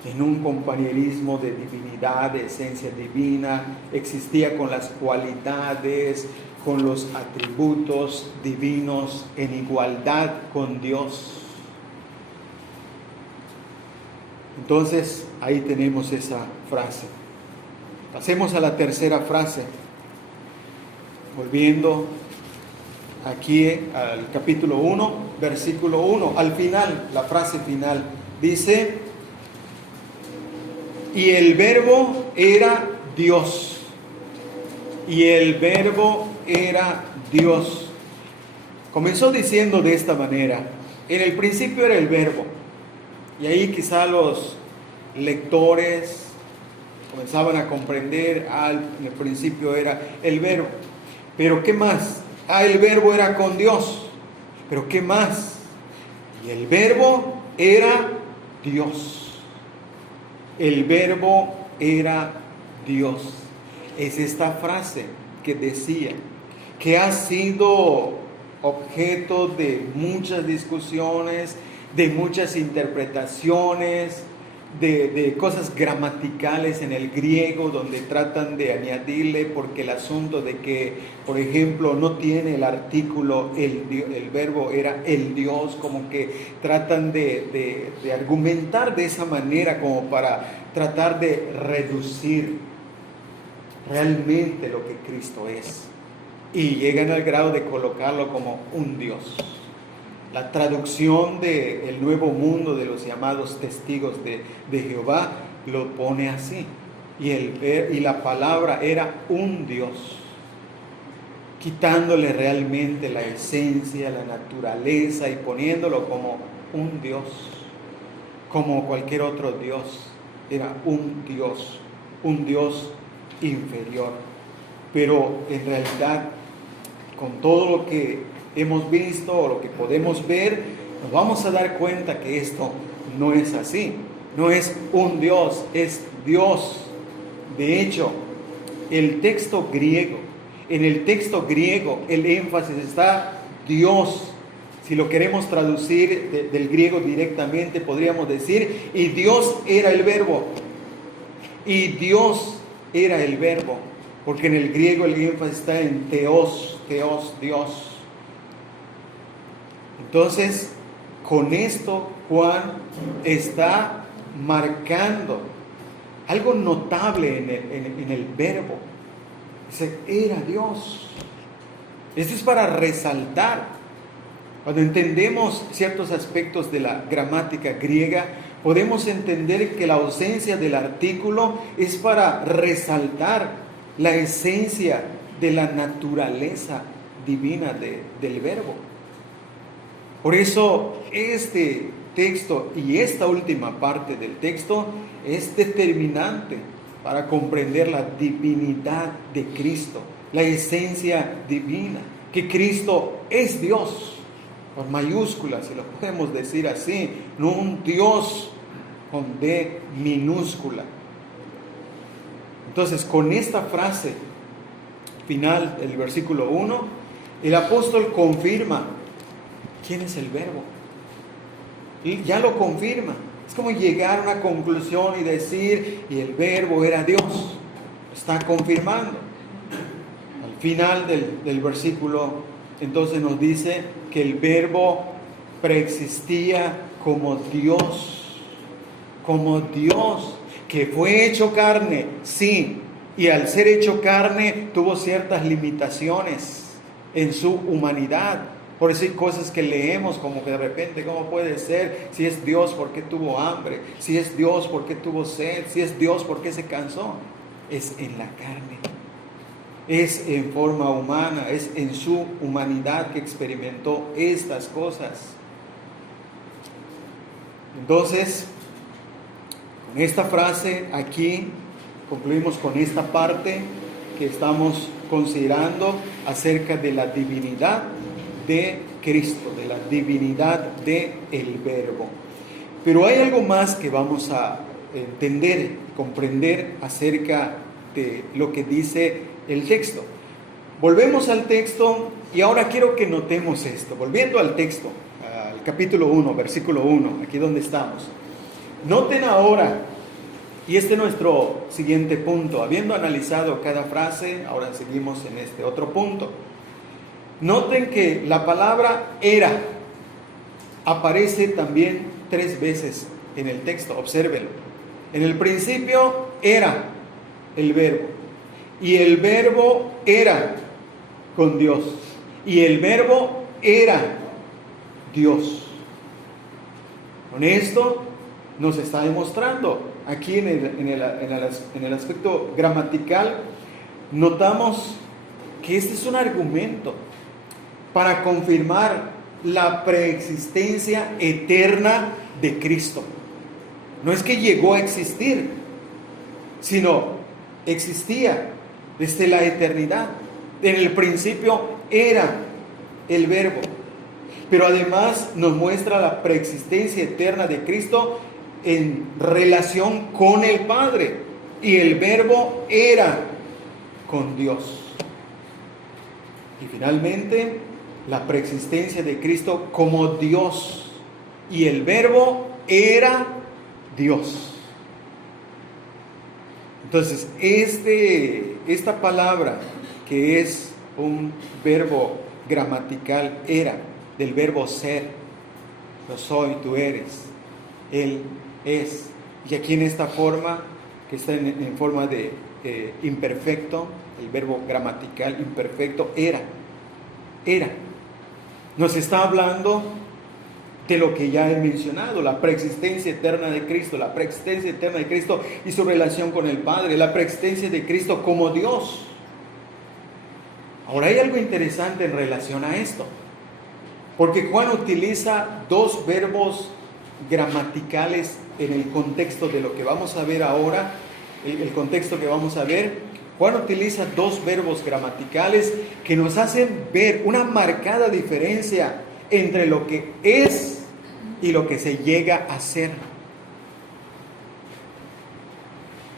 en un compañerismo de divinidad, de esencia divina, existía con las cualidades, con los atributos divinos, en igualdad con Dios. Entonces, ahí tenemos esa frase. Pasemos a la tercera frase. Volviendo aquí al capítulo 1, versículo 1, al final, la frase final. Dice, y el Verbo era Dios. Y el Verbo era Dios. Comenzó diciendo de esta manera, en el principio era el Verbo. Y ahí quizá los lectores comenzaban a comprender, en el principio era el Verbo. Pero ¿qué más? El Verbo era con Dios. Pero ¿qué más? Y el Verbo era Dios. El Verbo era Dios. Es esta frase que decía, que ha sido objeto de muchas discusiones, de muchas interpretaciones, de cosas gramaticales en el griego, donde tratan de añadirle, porque el asunto de que, por ejemplo, no tiene el artículo, el verbo era el Dios, como que tratan de argumentar de esa manera, como para tratar de reducir realmente lo que Cristo es. Y llegan al grado de colocarlo como un Dios. La traducción del Nuevo Mundo de los llamados testigos de Jehová lo pone así. Y la palabra era un Dios, quitándole realmente la esencia, la naturaleza y poniéndolo como un Dios, como cualquier otro Dios. Era un Dios inferior. Pero en realidad, con todo lo que hemos visto o lo que podemos ver, nos vamos a dar cuenta que esto no es así. No es un Dios, es Dios. De hecho, en el texto griego, el énfasis está Dios. Si lo queremos traducir del griego directamente, podríamos decir, y Dios era el Verbo. Y Dios era el Verbo. Porque en el griego el énfasis está en Theos, Dios. Entonces, con esto Juan está marcando algo notable en el Verbo. Dice, era Dios. Esto es para resaltar. Cuando entendemos ciertos aspectos de la gramática griega, podemos entender que la ausencia del artículo es para resaltar la esencia de la naturaleza divina del Verbo. Por eso este texto y esta última parte del texto es determinante para comprender la divinidad de Cristo, la esencia divina, que Cristo es Dios, con mayúsculas, si lo podemos decir así, no un Dios con D minúscula. Entonces, con esta frase final del versículo 1, el apóstol confirma quién es el Verbo. Y ya lo confirma. Es como llegar a una conclusión y decir, y el verbo era Dios. Está confirmando. Al final del versículo, entonces nos dice que el verbo preexistía como Dios, que fue hecho carne, sí, y al ser hecho carne tuvo ciertas limitaciones en su humanidad. Por eso hay cosas que leemos como que de repente, ¿cómo puede ser? Si es Dios, ¿por qué tuvo hambre? Si es Dios, ¿por qué tuvo sed? Si es Dios, ¿por qué se cansó? Es en la carne, es en forma humana, es en su humanidad que experimentó estas cosas. Entonces, con esta frase aquí concluimos con esta parte que estamos considerando acerca de la divinidad de Cristo, de la divinidad del Verbo. Pero hay algo más que vamos a entender, comprender acerca de lo que dice el texto. Volvemos al texto y ahora quiero que notemos esto. Volviendo al texto, al capítulo 1, versículo 1, aquí donde estamos. Noten ahora, y este es nuestro siguiente punto, habiendo analizado cada frase, ahora seguimos en este otro punto. Noten que la palabra era aparece también 3 veces en el texto, obsérvenlo. En el principio era el verbo, y el verbo era con Dios, y el verbo era Dios. Con esto nos está demostrando, aquí en el aspecto gramatical, notamos que este es un argumento para confirmar la preexistencia eterna de Cristo. No es que llegó a existir, sino existía desde la eternidad. En el principio era el verbo. Pero además nos muestra la preexistencia eterna de Cristo en relación con el Padre. Y el verbo era con Dios. Y finalmente, la preexistencia de Cristo como Dios. Y el verbo era Dios. Entonces, esta palabra que es un verbo gramatical era, del verbo ser, yo soy, tú eres, él es. Y aquí en esta forma, que está en forma de imperfecto, el verbo gramatical imperfecto, era. Nos está hablando de lo que ya he mencionado, la preexistencia eterna de Cristo, la preexistencia eterna de Cristo y su relación con el Padre, la preexistencia de Cristo como Dios. Ahora hay algo interesante en relación a esto, porque Juan utiliza 2 verbos gramaticales en el contexto de lo que vamos a ver ahora, el contexto que vamos a ver. Juan utiliza 2 verbos gramaticales que nos hacen ver una marcada diferencia entre lo que es y lo que se llega a ser.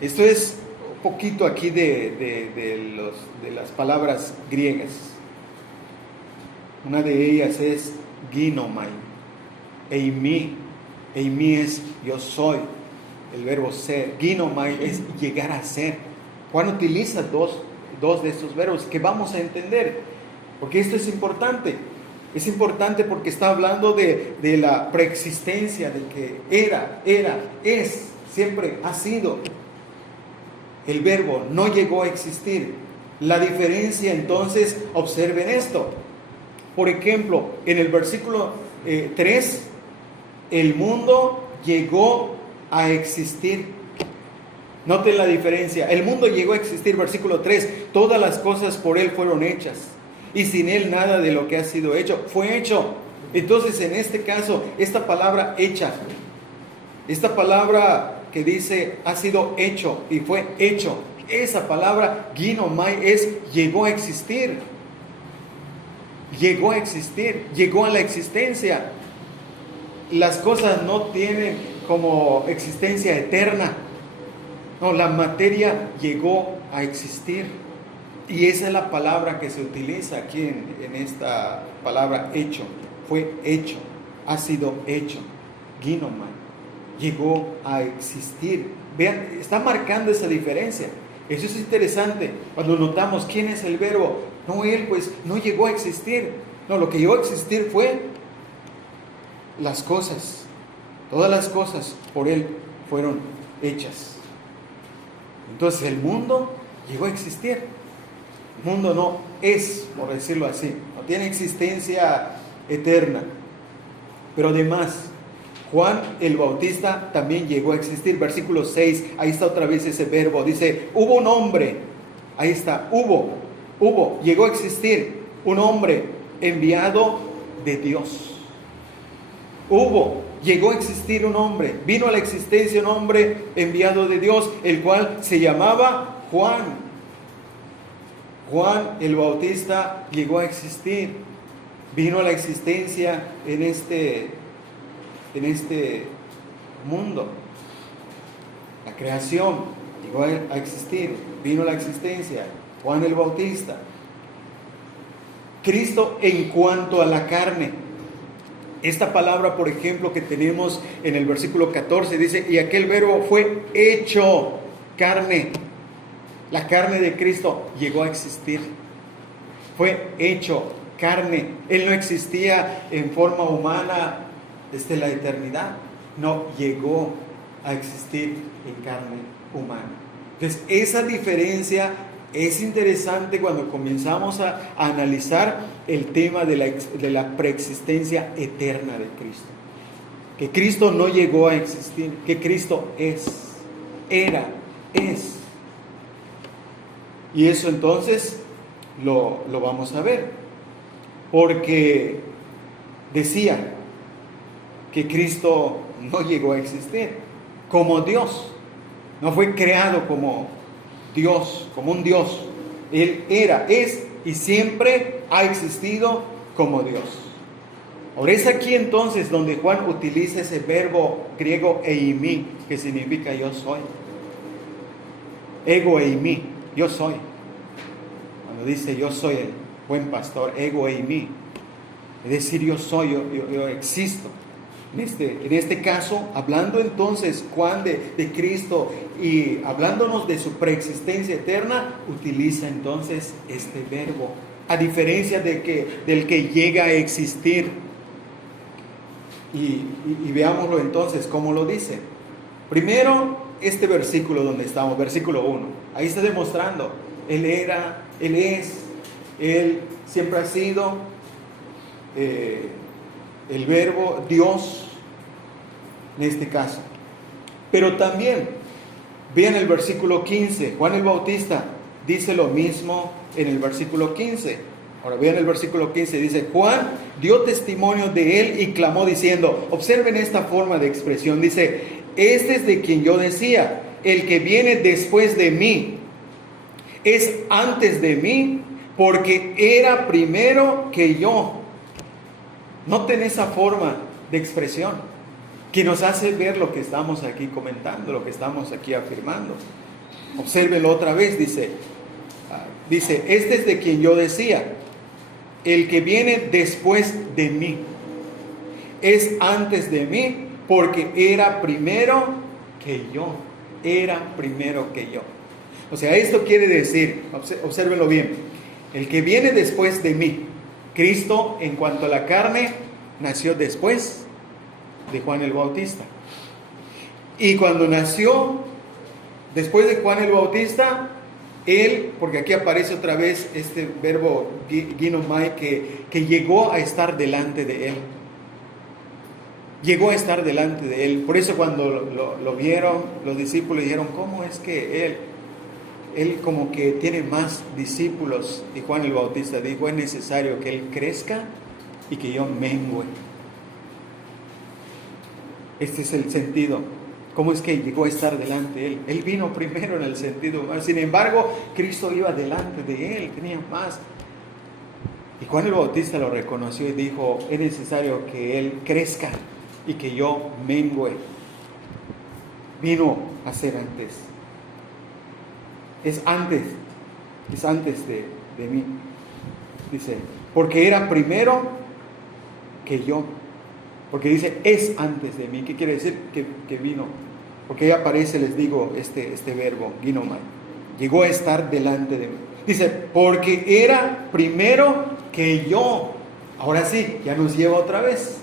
Esto es un poquito aquí de las palabras griegas. Una de ellas es ginomai, eimi. Eimi es yo soy, el verbo ser. Ginomai es llegar a ser. Juan utiliza dos de estos verbos que vamos a entender, porque esto es importante. Es importante porque está hablando de la preexistencia, de que era, es, siempre ha sido. El verbo no llegó a existir. La diferencia entonces, observen esto. Por ejemplo, en el versículo 3, el mundo llegó a existir. Noten la diferencia. El mundo llegó a existir, versículo 3. Todas las cosas por él fueron hechas, y sin él nada de lo que ha sido hecho fue hecho. Entonces, en este caso, esta palabra hecha, esta palabra que dice ha sido hecho y fue hecho, esa palabra ginomai es llegó a existir. Llegó a existir, llegó a la existencia. Las cosas no tienen como existencia eterna. No, la materia llegó a existir. Y esa es la palabra que se utiliza aquí en esta palabra hecho. Fue hecho, ha sido hecho. Ginomai. llegó a existir. Vean, está marcando esa diferencia. Eso es interesante cuando notamos quién es el Verbo. No, Él pues no llegó a existir. No, lo que llegó a existir fue las cosas. Todas las cosas por Él fueron hechas. Entonces el mundo llegó a existir. El mundo no es, por decirlo así, no tiene existencia eterna. Pero además, Juan el Bautista también llegó a existir. Versículo 6, ahí está otra vez ese verbo. Dice, hubo un hombre. Ahí está, hubo, llegó a existir un hombre enviado de Dios. Llegó a existir un hombre. Vino a la existencia un hombre enviado de Dios, el cual se llamaba Juan. Juan el Bautista llegó a existir. Vino a la existencia en este mundo. La creación llegó a existir. Vino a la existencia. Juan el Bautista. Cristo en cuanto a la carne. Esta palabra, por ejemplo, que tenemos en el versículo 14, dice, y aquel verbo fue hecho carne. La carne de Cristo llegó a existir. Fue hecho carne. Él no existía en forma humana desde la eternidad. No, llegó a existir en carne humana. Entonces, esa diferencia es interesante cuando comenzamos a analizar el tema de la preexistencia eterna de Cristo. Que Cristo no llegó a existir, que Cristo es. Y eso entonces lo vamos a ver. Porque decía que Cristo no llegó a existir como Dios. No fue creado como Dios, como un Dios. Él era, es y siempre ha existido como Dios. Ahora es aquí entonces donde Juan utiliza ese verbo griego eimi, que significa yo soy. Ego eimi, yo soy. Cuando dice yo soy el buen pastor, ego eimi, es decir, yo soy, yo existo. En este caso, hablando entonces Juan de Cristo y hablándonos de su preexistencia eterna, utiliza entonces este verbo, a diferencia del que llega a existir. Y veámoslo entonces, ¿cómo lo dice? Primero, este versículo donde estamos, versículo 1, ahí está demostrando, Él era, Él es, Él siempre ha sido el verbo Dios en este caso. Pero también vean el versículo 15. Juan el Bautista dice lo mismo en el versículo 15. Ahora vean el versículo 15. Dice, Juan dio testimonio de él y clamó diciendo, observen esta forma de expresión. Dice, este es de quien yo decía, el que viene después de mí es antes de mí, porque era primero que yo. Noten esa forma de expresión que nos hace ver lo que estamos aquí comentando, lo que estamos aquí afirmando. Obsérvenlo otra vez, dice, este es de quien yo decía, el que viene después de mí, es antes de mí, porque era primero que yo, O sea, esto quiere decir, obsérvenlo bien, el que viene después de mí, Cristo en cuanto a la carne, nació después de Juan el Bautista. Y cuando nació después de Juan el Bautista, él, porque aquí aparece otra vez este verbo ginomai, que llegó a estar delante de él. Llegó a estar delante de él. Por eso cuando lo vieron, los discípulos dijeron, ¿cómo es que él como que tiene más discípulos? Y Juan el Bautista dijo, es necesario que él crezca y que yo mengüe. Este es el sentido. ¿Cómo es que llegó a estar delante de él? Él vino primero en el sentido humano. Sin embargo, Cristo iba delante de él, tenía más. Y Juan el Bautista lo reconoció y dijo, es necesario que él crezca y que yo mengüe. Vino a ser antes. Es antes de mí. Dice, porque era primero que yo. Porque dice, es antes de mí. ¿Qué quiere decir? Que vino. Porque ahí aparece, les digo, este verbo, ginomai. Llegó a estar delante de mí. Dice, porque era primero que yo. Ahora sí, ya nos lleva otra vez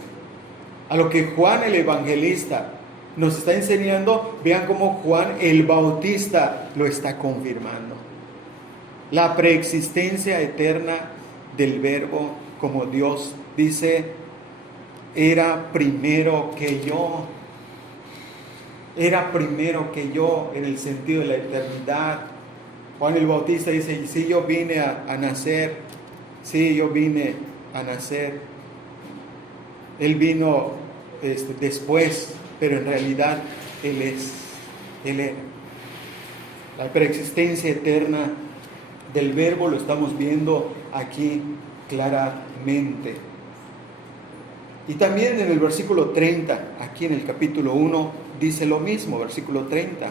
a lo que Juan el Evangelista nos está enseñando. Vean cómo Juan el Bautista lo está confirmando. La preexistencia eterna del verbo, como Dios dice, era primero que yo. Era primero que yo en el sentido de la eternidad. Juan el Bautista dice, sí, yo vine a nacer. Sí, yo vine a nacer. Él vino después, pero en realidad Él era. La preexistencia eterna del verbo lo estamos viendo aquí claramente. Y también en el versículo 30, aquí en el capítulo 1, dice lo mismo, versículo 30.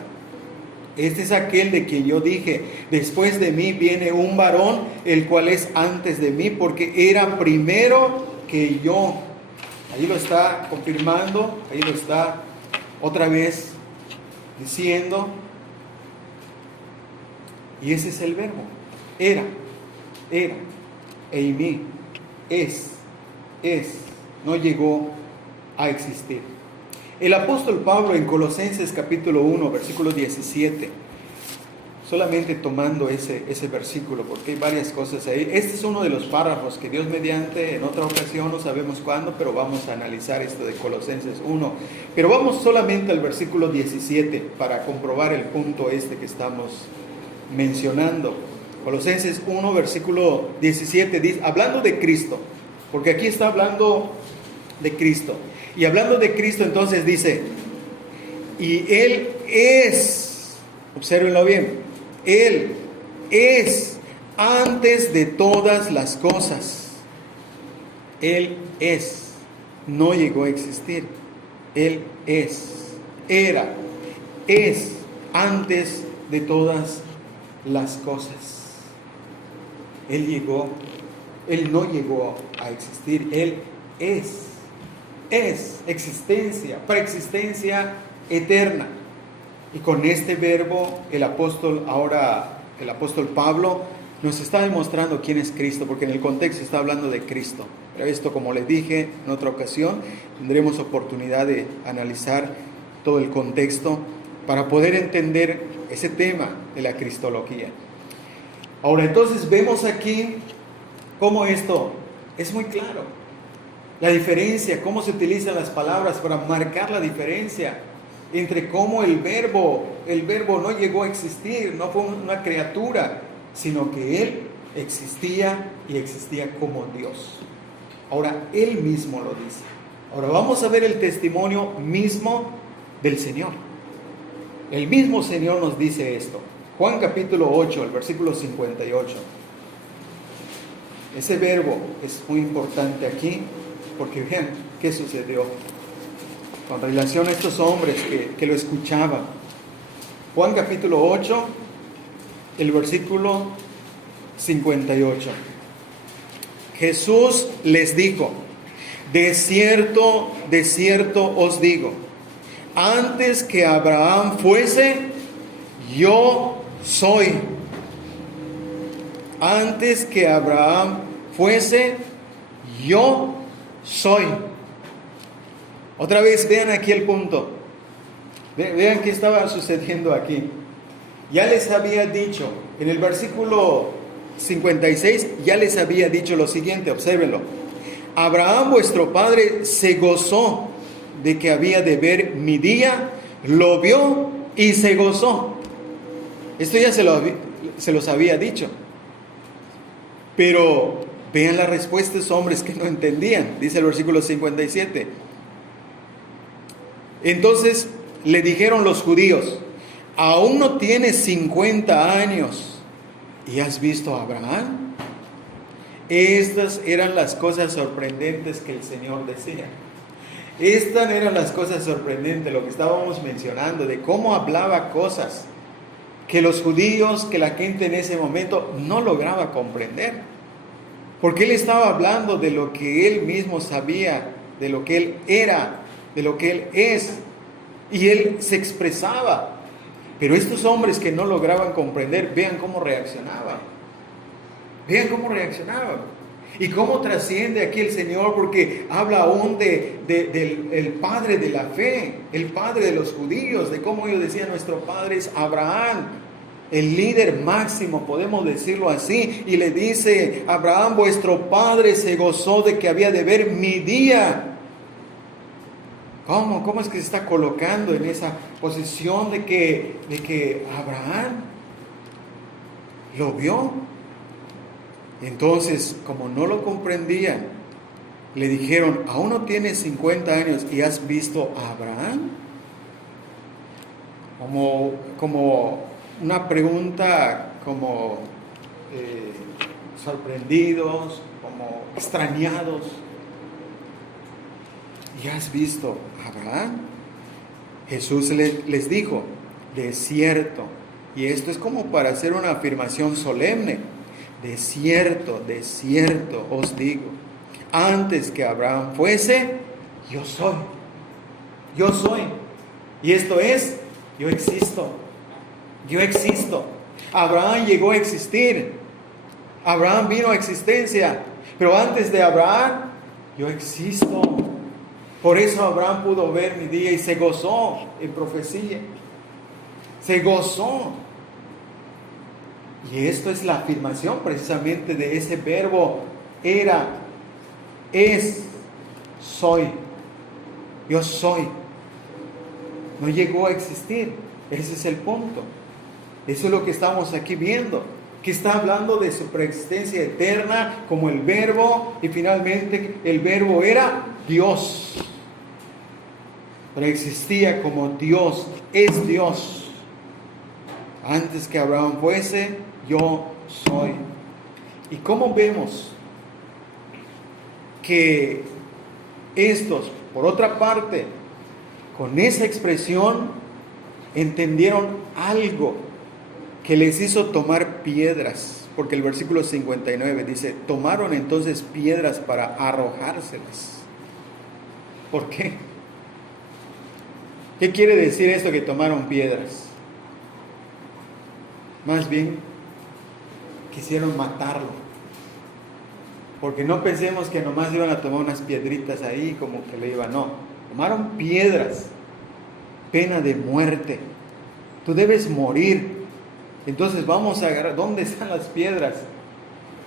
Este es aquel de quien yo dije, después de mí viene un varón, el cual es antes de mí, porque era primero que yo. Ahí lo está confirmando, ahí lo está otra vez diciendo. Y ese es el verbo. Era, eimi, es, no llegó a existir. El apóstol Pablo en Colosenses capítulo 1, versículo 17, solamente tomando ese versículo, porque hay varias cosas ahí. Este es uno de los párrafos que Dios mediante, en otra ocasión, no sabemos cuándo, pero vamos a analizar esto de Colosenses 1. Pero vamos solamente al versículo 17 para comprobar el punto que estamos mencionando. Colosenses 1, versículo 17, dice, hablando de Cristo, porque aquí está hablando de Cristo. Y hablando de Cristo, entonces dice, y Él es, obsérvenlo bien, Él es antes de todas las cosas. Él es, no llegó a existir. Él es, era, es antes de todas las cosas. Él no llegó a existir. Él es existencia, preexistencia eterna. Y con este verbo el apóstol Pablo nos está demostrando quién es Cristo, porque en el contexto está hablando de Cristo. Pero esto, como les dije en otra ocasión, tendremos oportunidad de analizar todo el contexto para poder entender ese tema de la cristología. Ahora, entonces vemos aquí cómo esto es muy claro. La diferencia, cómo se utilizan las palabras para marcar la diferencia entre cómo el verbo no llegó a existir, no fue una criatura, sino que Él existía y existía como Dios. Ahora, Él mismo lo dice. Ahora vamos a ver el testimonio mismo del Señor. El mismo Señor nos dice esto. Juan capítulo 8, el versículo 58. Ese verbo es muy importante aquí, porque vean qué sucedió con relación a estos hombres que lo escuchaban. Juan capítulo 8, el versículo 58. Jesús les dijo, de cierto os digo, antes que Abraham fuese, yo soy. Antes que Abraham fuese, yo soy. Otra vez, vean aquí el punto. Vean qué estaba sucediendo aquí. Ya les había dicho, en el versículo 56, ya les había dicho lo siguiente, obsérvenlo. Abraham, vuestro padre, se gozó de que había de ver mi día, lo vio y se gozó. Esto ya se los había dicho. Pero vean la respuesta de esos hombres que no entendían. Dice el versículo 57. Entonces le dijeron los judíos, ¿aún no tienes 50 años y has visto a Abraham? Estas eran las cosas sorprendentes que el Señor decía. Estas eran las cosas sorprendentes, lo que estábamos mencionando, de cómo hablaba cosas que los judíos, que la gente en ese momento no lograba comprender. Porque Él estaba hablando de lo que Él mismo sabía de lo que Él era, de lo que Él es. Y Él se expresaba. Pero estos hombres que no lograban comprender, vean cómo reaccionaban. Vean cómo reaccionaban. Y cómo trasciende aquí el Señor, porque habla aún del padre de la fe, el padre de los judíos, de cómo ellos decían: nuestro padre es Abraham, el líder máximo, podemos decirlo así. Y le dice: Abraham, vuestro padre, se gozó de que había de ver mi día. ¿Cómo es que se está colocando en esa posición de que Abraham lo vio? Entonces, como no lo comprendían, le dijeron: ¿aún no tienes 50 años y has visto a Abraham? Como una pregunta, como sorprendidos, como extrañados. ¿Y has visto a Abraham? Jesús les dijo: de cierto, y esto es como para hacer una afirmación solemne: de cierto os digo, antes que Abraham fuese, yo soy. Yo soy. Y esto es: yo existo. Yo existo. Abraham llegó a existir. Abraham vino a existencia. Pero antes de Abraham, yo existo. Por eso Abraham pudo ver mi día y se gozó en profecía. Se gozó. Y esto es la afirmación precisamente de ese verbo: era, es, soy. Yo soy. No llegó a existir. Ese es el punto. Eso es lo que estamos aquí viendo. Que está hablando de su preexistencia eterna como el verbo. Y finalmente el verbo era Dios. Preexistía como Dios. Es Dios. Antes que Abraham fuese, yo soy. ¿Y cómo vemos que estos, por otra parte, con esa expresión, entendieron algo que les hizo tomar piedras? Porque el versículo 59 dice: tomaron entonces piedras para arrojárselas. ¿Por qué? ¿Qué quiere decir esto que tomaron piedras? Más bien, quisieron matarlo. Porque no pensemos que nomás iban a tomar unas piedritas ahí como que le iban. No, tomaron piedras. Pena de muerte. Tú debes morir. Entonces vamos a agarrar. ¿Dónde están las piedras?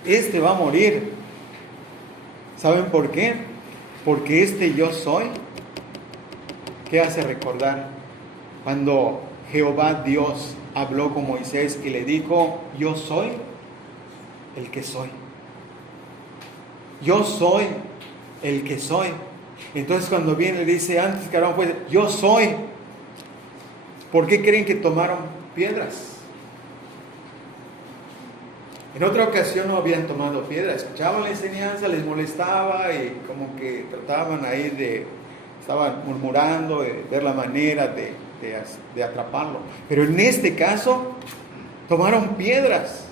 Este va a morir. ¿Saben por qué? Porque este yo soy, ¿qué hace recordar? Cuando Jehová Dios habló con Moisés y le dijo: yo soy el que soy. Yo soy el que soy. Entonces cuando viene y dice: antes que Abraham fuese, yo soy. ¿Por qué creen que tomaron piedras? En otra ocasión no habían tomado piedras. Escuchaban la enseñanza, les molestaba y como que trataban ahí estaban murmurando, de ver la manera de atraparlo. Pero en este caso, tomaron piedras,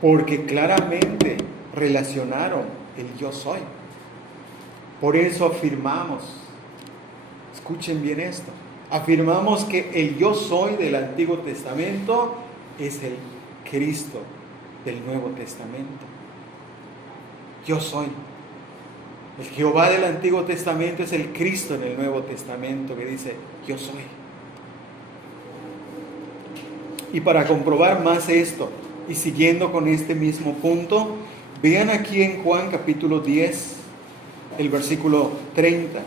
porque claramente relacionaron el yo soy. Por eso afirmamos, escuchen bien esto, afirmamos que el yo soy del Antiguo Testamento es el Cristo del Nuevo Testamento. Yo soy. El Jehová del Antiguo Testamento es el Cristo en el Nuevo Testamento, que dice: yo soy. Y para comprobar más esto, y siguiendo con este mismo punto, vean aquí en Juan capítulo 10, el versículo 30,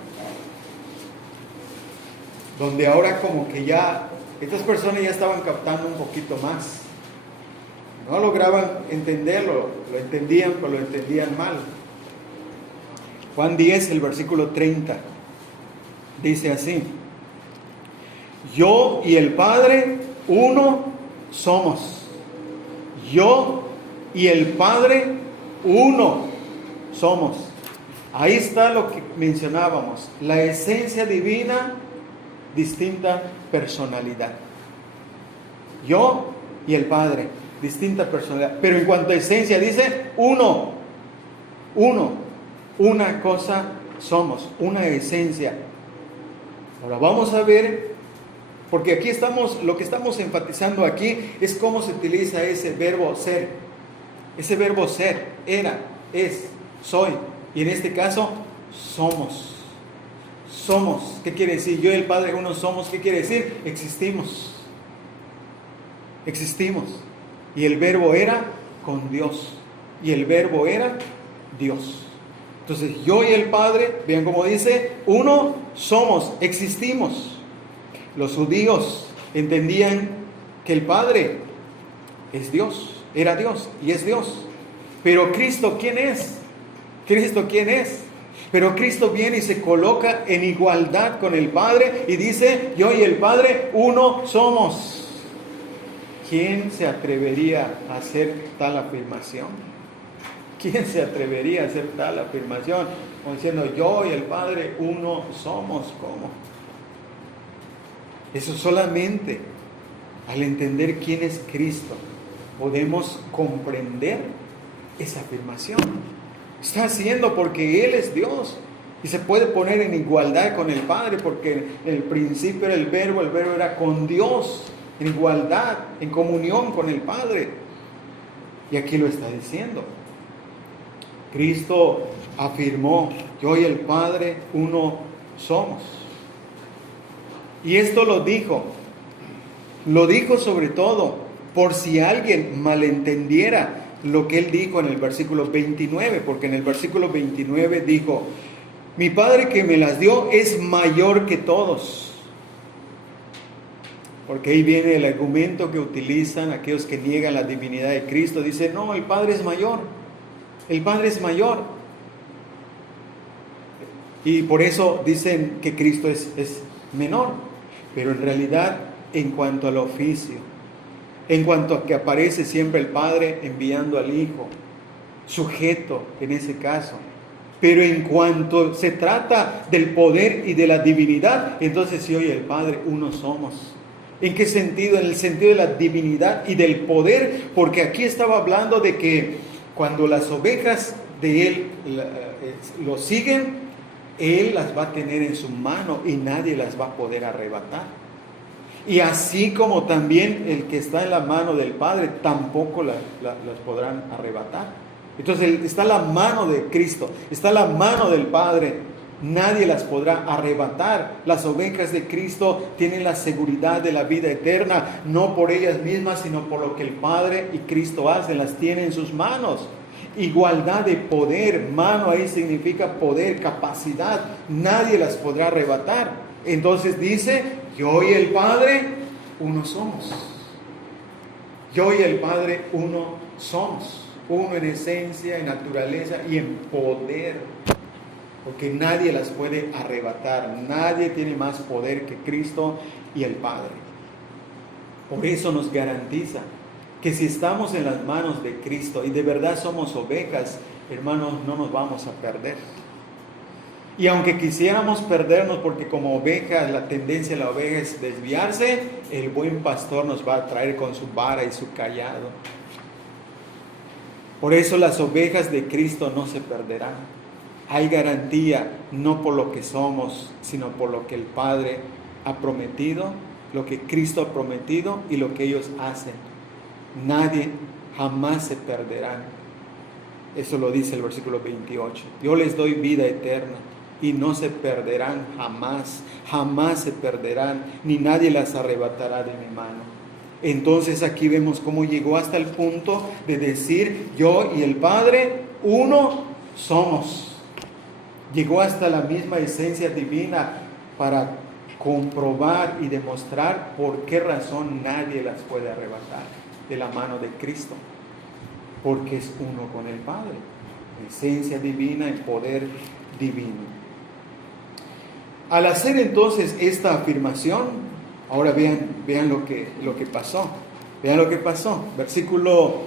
donde ahora como que ya estas personas ya estaban captando un poquito más. No lograban entenderlo, lo entendían, pero lo entendían mal. Juan 10, el versículo 30, dice así: yo y el Padre uno somos. Yo y el Padre uno somos. Ahí está lo que mencionábamos: la esencia divina, distinta personalidad. Yo y el Padre, distinta personalidad. Pero en cuanto a esencia dice uno. Una cosa somos, una esencia. Ahora vamos a ver, porque aquí lo que estamos enfatizando aquí es cómo se utiliza ese verbo ser. Ese verbo ser, era, es, soy, y en este caso, somos. Somos, ¿qué quiere decir? Yo y el Padre uno somos, ¿qué quiere decir? Existimos. Existimos. Y el verbo era con Dios. Y el verbo era Dios. Entonces yo y el Padre, vean cómo dice, uno somos, existimos. Los judíos entendían que el Padre es Dios, era Dios y es Dios. Pero Cristo, ¿quién es? ¿Cristo quién es? Pero Cristo viene y se coloca en igualdad con el Padre y dice, yo y el Padre uno somos. ¿Quién se atrevería a hacer tal afirmación? ¿Quién se atrevería a hacer tal afirmación? Como diciendo, yo y el Padre uno somos. ¿Cómo? Eso solamente al entender quién es Cristo podemos comprender esa afirmación. Está haciendo porque Él es Dios y se puede poner en igualdad con el Padre, porque en el principio era el verbo era con Dios, en igualdad, en comunión con el Padre. Y aquí lo está diciendo. Cristo afirmó, yo y el Padre uno somos. Y esto lo dijo sobre todo por si alguien malentendiera lo que Él dijo en el versículo 29, porque en el versículo 29 dijo, mi Padre que me las dio es mayor que todos. Porque ahí viene el argumento que utilizan aquellos que niegan la divinidad de Cristo. Dicen, no, el Padre es mayor. El Padre es mayor. Y por eso dicen que Cristo es menor. Pero en realidad, en cuanto al oficio, en cuanto a que aparece siempre el Padre enviando al Hijo, sujeto en ese caso. Pero en cuanto se trata del poder y de la divinidad, entonces sí, hoy el Padre uno somos. ¿En qué sentido? En el sentido de la divinidad y del poder, porque aquí estaba hablando de que cuando las ovejas de Él lo siguen, Él las va a tener en su mano y nadie las va a poder arrebatar. Y así como también el que está en la mano del Padre, tampoco las podrán arrebatar. Entonces está la mano de Cristo, está la mano del Padre. Nadie las podrá arrebatar. Las ovejas de Cristo tienen la seguridad de la vida eterna, no por ellas mismas, sino por lo que el Padre y Cristo hacen, las tiene en sus manos. Igualdad de poder, mano ahí significa poder, capacidad, nadie las podrá arrebatar. Entonces dice, yo y el Padre uno somos. Yo y el Padre uno somos. Uno en esencia, en naturaleza y en poder. Porque nadie las puede arrebatar. Nadie tiene más poder que Cristo y el Padre. Por eso nos garantiza que si estamos en las manos de Cristo y de verdad somos ovejas, hermanos, no nos vamos a perder. Y aunque quisiéramos perdernos, porque como ovejas, la tendencia de la oveja es desviarse, el buen pastor nos va a traer con su vara y su cayado. Por eso las ovejas de Cristo no se perderán. Hay garantía, no por lo que somos, sino por lo que el Padre ha prometido, lo que Cristo ha prometido y lo que ellos hacen. Nadie jamás se perderán. Eso lo dice el versículo 28. Yo les doy vida eterna y no se perderán jamás, jamás se perderán, ni nadie las arrebatará de mi mano. Entonces aquí vemos cómo llegó hasta el punto de decir, yo y el Padre, uno somos. Llegó hasta la misma esencia divina para comprobar y demostrar por qué razón nadie las puede arrebatar de la mano de Cristo. Porque es uno con el Padre. Esencia divina y poder divino. Al hacer entonces esta afirmación, ahora vean lo que pasó. Vean lo que pasó. Versículo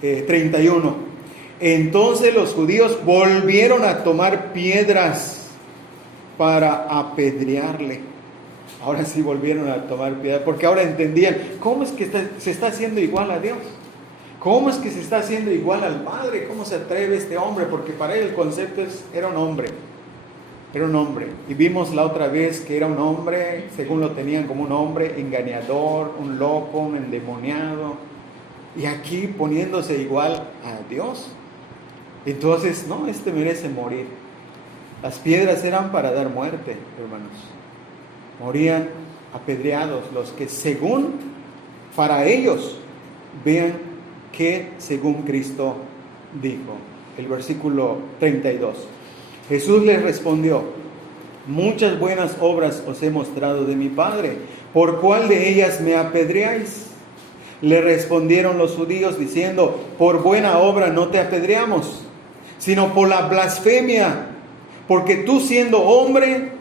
31. Entonces los judíos volvieron a tomar piedras para apedrearle. Ahora sí volvieron a tomar piedras, porque ahora entendían, ¿cómo es que se está haciendo igual a Dios? ¿Cómo es que se está haciendo igual al Padre? ¿Cómo se atreve este hombre? Porque para él el concepto era un hombre. Era un hombre. Y vimos la otra vez que era un hombre, según lo tenían como un hombre engañador, un loco, un endemoniado. Y aquí poniéndose igual a Dios. Entonces, no, este merece morir. Las piedras eran para dar muerte, hermanos. Morían apedreados los que según, para ellos, vean que según Cristo dijo. El versículo 32. Jesús les respondió: muchas buenas obras os he mostrado de mi Padre, ¿por cuál de ellas me apedreáis? Le respondieron los judíos diciendo: por buena obra no te apedreamos, sino por la blasfemia, porque tú siendo hombre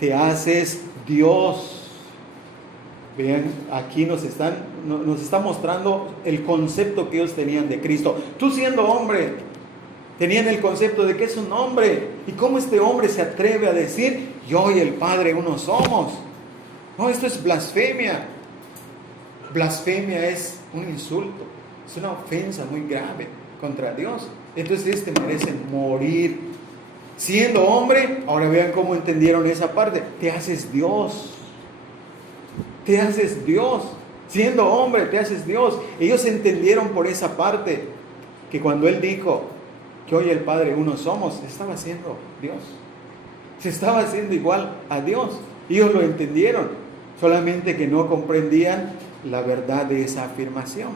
te haces Dios. Vean, aquí nos está mostrando el concepto que ellos tenían de Cristo. Tú siendo hombre, tenían el concepto de que es un hombre. ¿Y cómo este hombre se atreve a decir: yo y el Padre uno somos? No, esto es blasfemia. Blasfemia es un insulto, es una ofensa muy grave contra Dios. Entonces este merece morir. Siendo hombre, ahora vean cómo entendieron esa parte: te haces Dios. Te haces Dios. Siendo hombre, te haces Dios. Ellos entendieron por esa parte que cuando Él dijo que hoy el Padre uno somos, estaba haciendo Dios. Se estaba haciendo igual a Dios. Ellos lo entendieron, solamente que no comprendían la verdad de esa afirmación,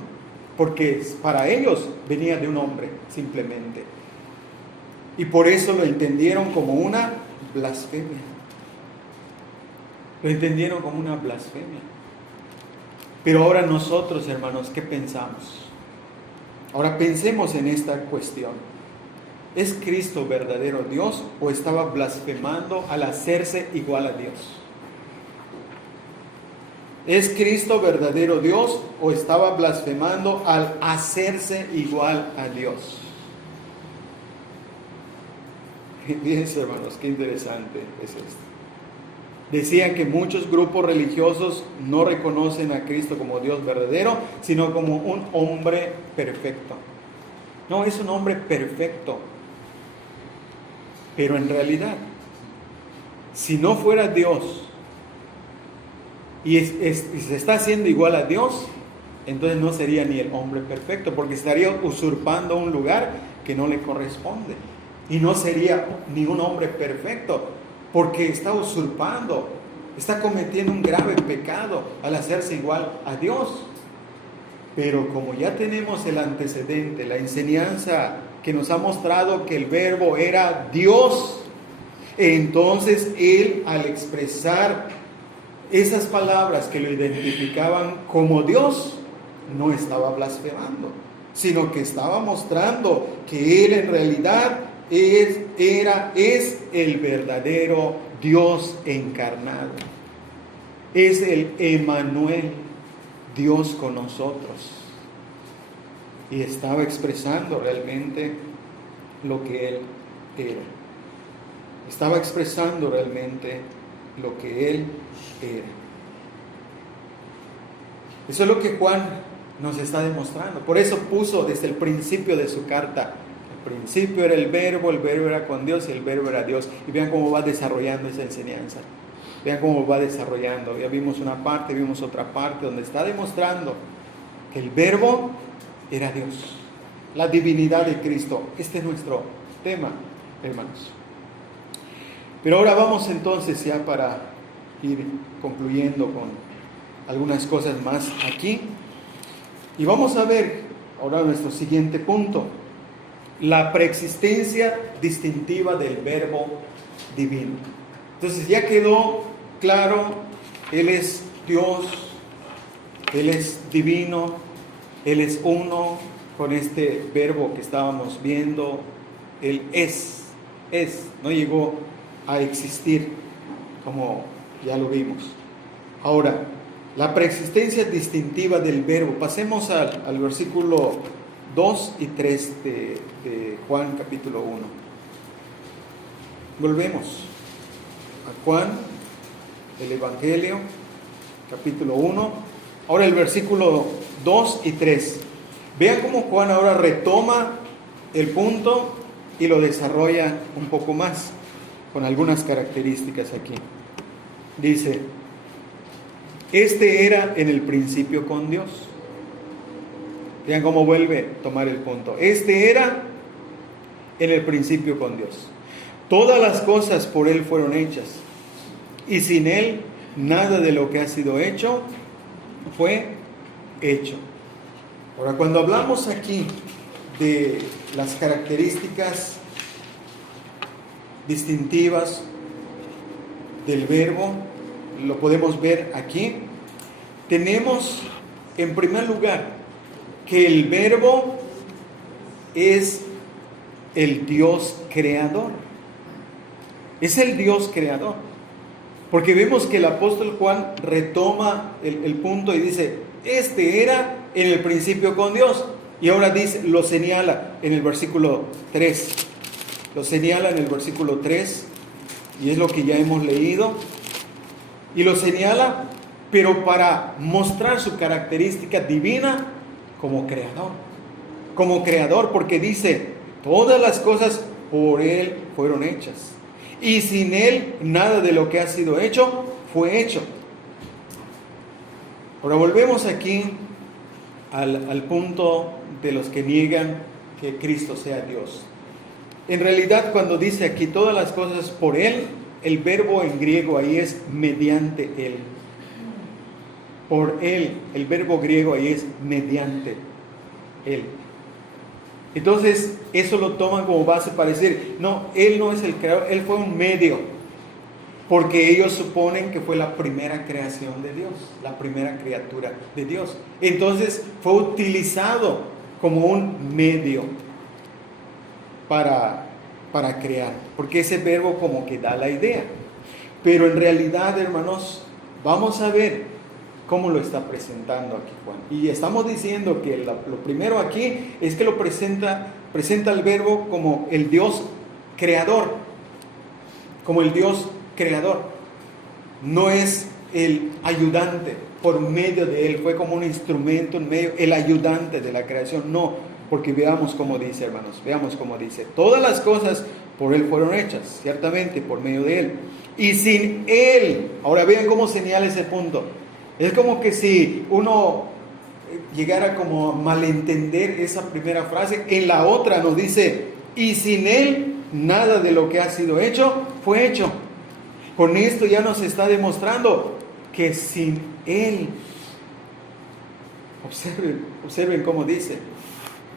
porque para ellos venía de un hombre simplemente. Y por eso lo entendieron como una blasfemia. Lo entendieron como una blasfemia. Pero ahora nosotros, hermanos, ¿qué pensamos? Ahora pensemos en esta cuestión. ¿Es Cristo verdadero Dios o estaba blasfemando al hacerse igual a Dios? ¿Es Cristo verdadero Dios o estaba blasfemando al hacerse igual a Dios? Fíjense, hermanos, qué interesante es esto. Decían que muchos grupos religiosos no reconocen a Cristo como Dios verdadero, sino como un hombre perfecto. No, es un hombre perfecto. Pero en realidad, si no fuera Dios y se está haciendo igual a Dios, entonces no sería ni el hombre perfecto, porque estaría usurpando un lugar que no le corresponde. Y no sería ni un hombre perfecto, porque está usurpando, está cometiendo un grave pecado al hacerse igual a Dios. Pero como ya tenemos el antecedente, la enseñanza que nos ha mostrado que el Verbo era Dios, entonces Él, al expresar esas palabras que lo identificaban como Dios, no estaba blasfemando, sino que estaba mostrando que Él en realidad es el verdadero Dios encarnado. Es el Emmanuel, Dios con nosotros. Y estaba expresando realmente lo que Él era. Estaba expresando realmente lo que Él era. Eso es lo que Juan nos está demostrando. Por eso puso desde el principio de su carta: al principio era el Verbo era con Dios y el Verbo era Dios. Y vean cómo va desarrollando esa enseñanza. Vean cómo va desarrollando. Ya vimos una parte, vimos otra parte donde está demostrando que el Verbo era Dios, la divinidad de Cristo. Este es nuestro tema, hermanos. Pero ahora vamos entonces ya para ir concluyendo con algunas cosas más aquí. Y vamos a ver ahora nuestro siguiente punto: la preexistencia distintiva del Verbo divino. Entonces ya quedó claro, Él es Dios, Él es divino, Él es uno con este verbo que estábamos viendo. Él es, no llegó a existir como ya lo vimos. Ahora, la preexistencia distintiva del verbo. Pasemos al versículo 2 y 3 de Juan capítulo 1. Volvemos a Juan, el Evangelio, capítulo 1. Ahora el versículo 2 y 3. Vean cómo Juan ahora retoma el punto y lo desarrolla un poco más. con algunas características aquí. Dice, este era en el principio con Dios. Vean cómo vuelve a tomar el punto. Este era en el principio con Dios. Todas las cosas por Él fueron hechas, y sin Él nada de lo que ha sido hecho fue hecho. Ahora, cuando hablamos aquí de las características distintivas del verbo, lo podemos ver aquí. Tenemos, en primer lugar, que el verbo es el Dios creador. Es el Dios creador. Porque vemos que el apóstol Juan retoma el punto y dice, este era en el principio con Dios. Y ahora dice, lo señala en el versículo 3. Lo señala en el versículo 3. Y es lo que ya hemos leído. Y lo señala, pero para mostrar su característica divina como creador. Como creador, porque dice, todas las cosas por Él fueron hechas. Y sin Él nada de lo que ha sido hecho fue hecho. Ahora volvemos aquí al punto de los que niegan que Cristo sea Dios. En realidad, cuando dice aquí todas las cosas por Él, el verbo en griego ahí es mediante Él. Por Él, el verbo griego ahí es mediante Él. Entonces, eso lo toman como base para decir, no, Él no es el creador, Él fue un medio. Porque ellos suponen que fue la primera creación de Dios, la primera criatura de Dios. Entonces, fue utilizado como un medio para crear. Porque ese verbo como que da la idea. Pero en realidad, hermanos, vamos a ver cómo lo está presentando aquí Juan. Y estamos diciendo que lo primero aquí es que lo presenta el verbo como el Dios creador. Como el Dios creador. No es el ayudante por medio de Él. Fue como un instrumento en medio, el ayudante de la creación. No, porque veamos cómo dice, hermanos. Veamos cómo dice. Todas las cosas por Él fueron hechas, ciertamente, por medio de Él. Y sin Él, ahora vean cómo señala ese punto. Es como que si uno llegara como a malentender esa primera frase, en la otra nos dice, y sin Él nada de lo que ha sido hecho fue hecho. Con esto ya nos está demostrando que sin Él, observen cómo dice,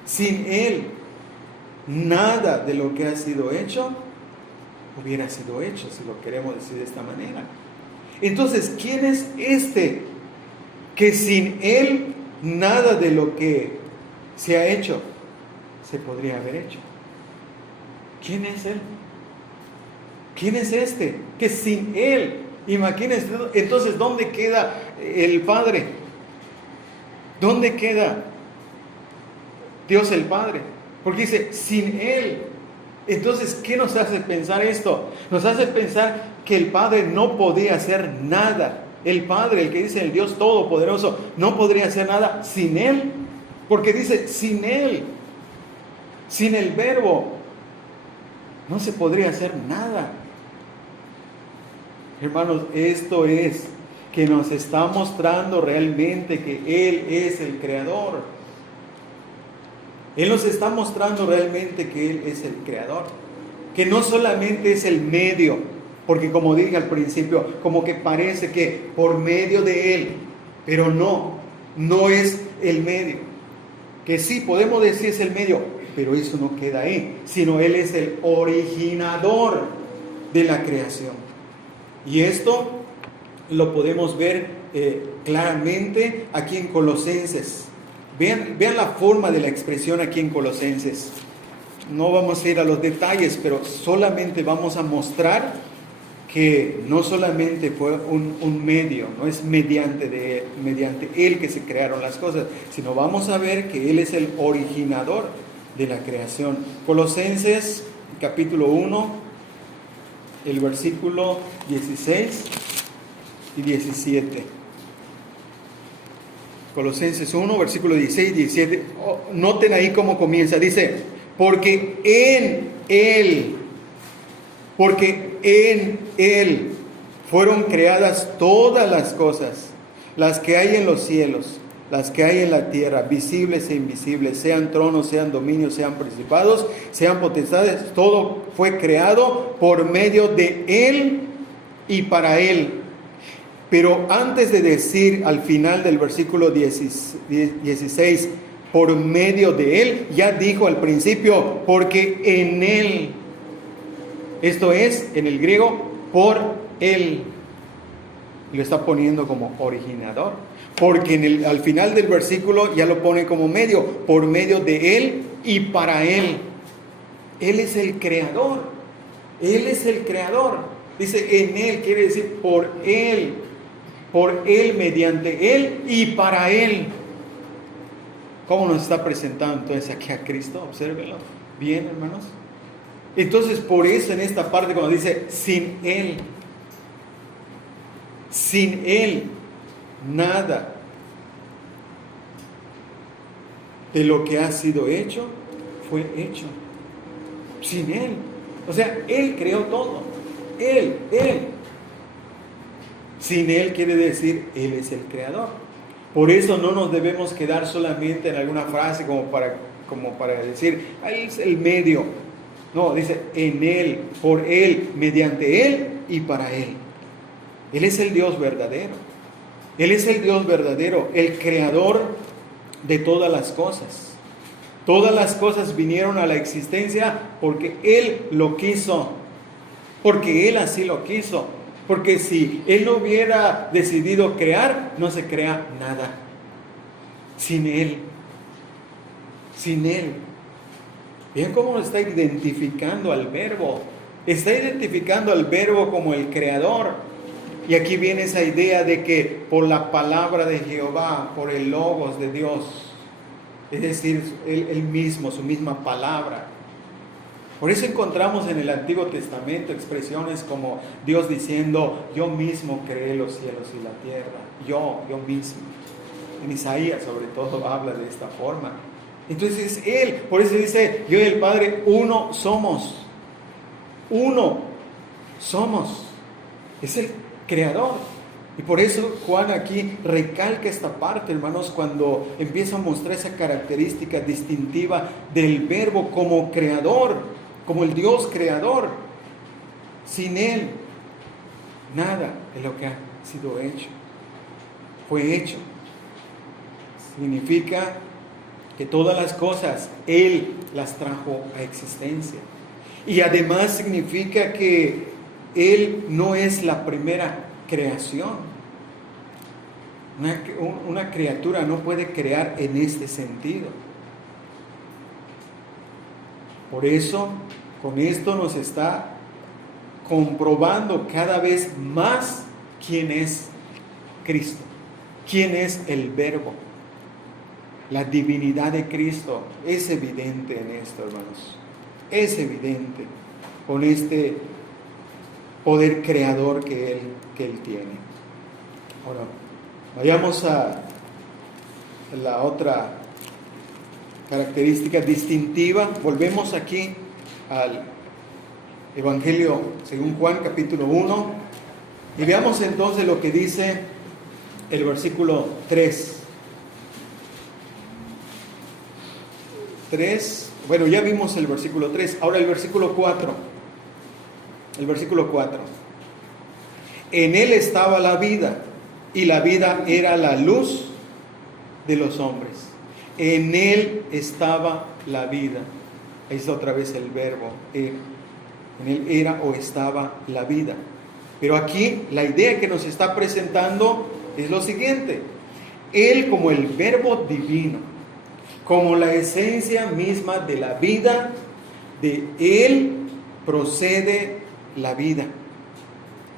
sin Él nada de lo que ha sido hecho hubiera sido hecho, si lo queremos decir de esta manera. Entonces, ¿quién es este que sin Él nada de lo que se ha hecho se podría haber hecho? ¿Quién es Él? ¿Quién es este que sin Él? Imagínense, entonces, ¿dónde queda el Padre? ¿Dónde queda Dios el Padre? Porque dice, sin Él. Entonces, ¿qué nos hace pensar esto? Nos hace pensar que el Padre no podía hacer nada. El Padre, el que dice el Dios Todopoderoso, no podría hacer nada sin Él. Porque dice, sin Él, sin el Verbo, no se podría hacer nada. Hermanos, esto es que nos está mostrando realmente que Él es el Creador. Él nos está mostrando realmente que Él es el Creador. Que no solamente es el medio, porque como dije al principio, como que parece que por medio de Él, pero no es el medio. Que sí, podemos decir es el medio, pero eso no queda ahí, sino Él es el originador de la creación. Y esto lo podemos ver claramente aquí en Colosenses. Vean la forma de la expresión aquí en Colosenses. No vamos a ir a los detalles, pero solamente vamos a mostrar que no solamente fue un medio, no es mediante Él que se crearon las cosas, sino vamos a ver que Él es el originador de la creación. Colosenses capítulo 1, el versículo 16 y 17. Colosenses 1, versículo 16 y 17. Noten ahí cómo comienza. Dice, porque en Él, porque en Él fueron creadas todas las cosas, las que hay en los cielos, las que hay en la tierra, visibles e invisibles, sean tronos, sean dominios, sean principados, sean potestades, todo fue creado por medio de Él y para Él. Pero antes de decir al final del versículo 16, por medio de Él, ya dijo al principio, porque en Él, esto es, en el griego, por Él. Lo está poniendo como originador, porque al final del versículo ya lo pone como medio, por medio de Él y para Él. Él es el creador, Él es el creador. Dice en Él, quiere decir por Él, mediante Él y para Él. ¿Cómo nos está presentando entonces aquí a Cristo? Obsérvenlo bien, hermanos. Entonces, por eso en esta parte cuando dice sin Él, nada de lo que ha sido hecho fue hecho. Sin Él. O sea, Él creó todo. Él. Sin Él quiere decir, Él es el creador. Por eso no nos debemos quedar solamente en alguna frase como para decir, Él es el medio. No, dice, en Él, por Él, mediante Él y para Él. Él es el Dios verdadero. Él es el Dios verdadero, el creador de todas las cosas. Todas las cosas vinieron a la existencia porque Él lo quiso. Porque Él así lo quiso. Porque si Él no hubiera decidido crear, no se crea nada. Sin Él. Sin Él. Vean cómo está identificando al Verbo. Está identificando al Verbo como el creador. Y aquí viene esa idea de que por la palabra de Jehová, por el logos de Dios, es decir, Él mismo, su misma palabra. Por eso encontramos en el Antiguo Testamento expresiones como Dios diciendo, yo mismo creé los cielos y la tierra, yo mismo. En Isaías sobre todo habla de esta forma. Entonces es Él, por eso dice, yo y el Padre uno somos. Es el creador. Y por eso Juan aquí recalca esta parte, hermanos, cuando empieza a mostrar esa característica distintiva del Verbo como creador, como el Dios creador. Sin Él, nada de lo que ha sido hecho fue hecho. Significa que todas las cosas Él las trajo a existencia. Y además significa que Él no es la primera creación. Una criatura no puede crear en este sentido. Por eso, con esto nos está comprobando cada vez más quién es Cristo, quién es el Verbo. La divinidad de Cristo es evidente en esto, hermanos. Es evidente con este poder creador que Él tiene. Ahora, vayamos a la otra característica distintiva. Volvemos aquí al Evangelio según Juan, capítulo 1, y veamos entonces lo que dice el versículo 3. Bueno, ya vimos el versículo 3, ahora el versículo 4. El versículo 4. En Él estaba la vida, y la vida era la luz de los hombres. En Él estaba la vida. Ahí está otra vez el verbo era. En Él era o estaba la vida. Pero aquí la idea que nos está presentando es lo siguiente. Él como el verbo divino, como la esencia misma de la vida, de Él procede la vida.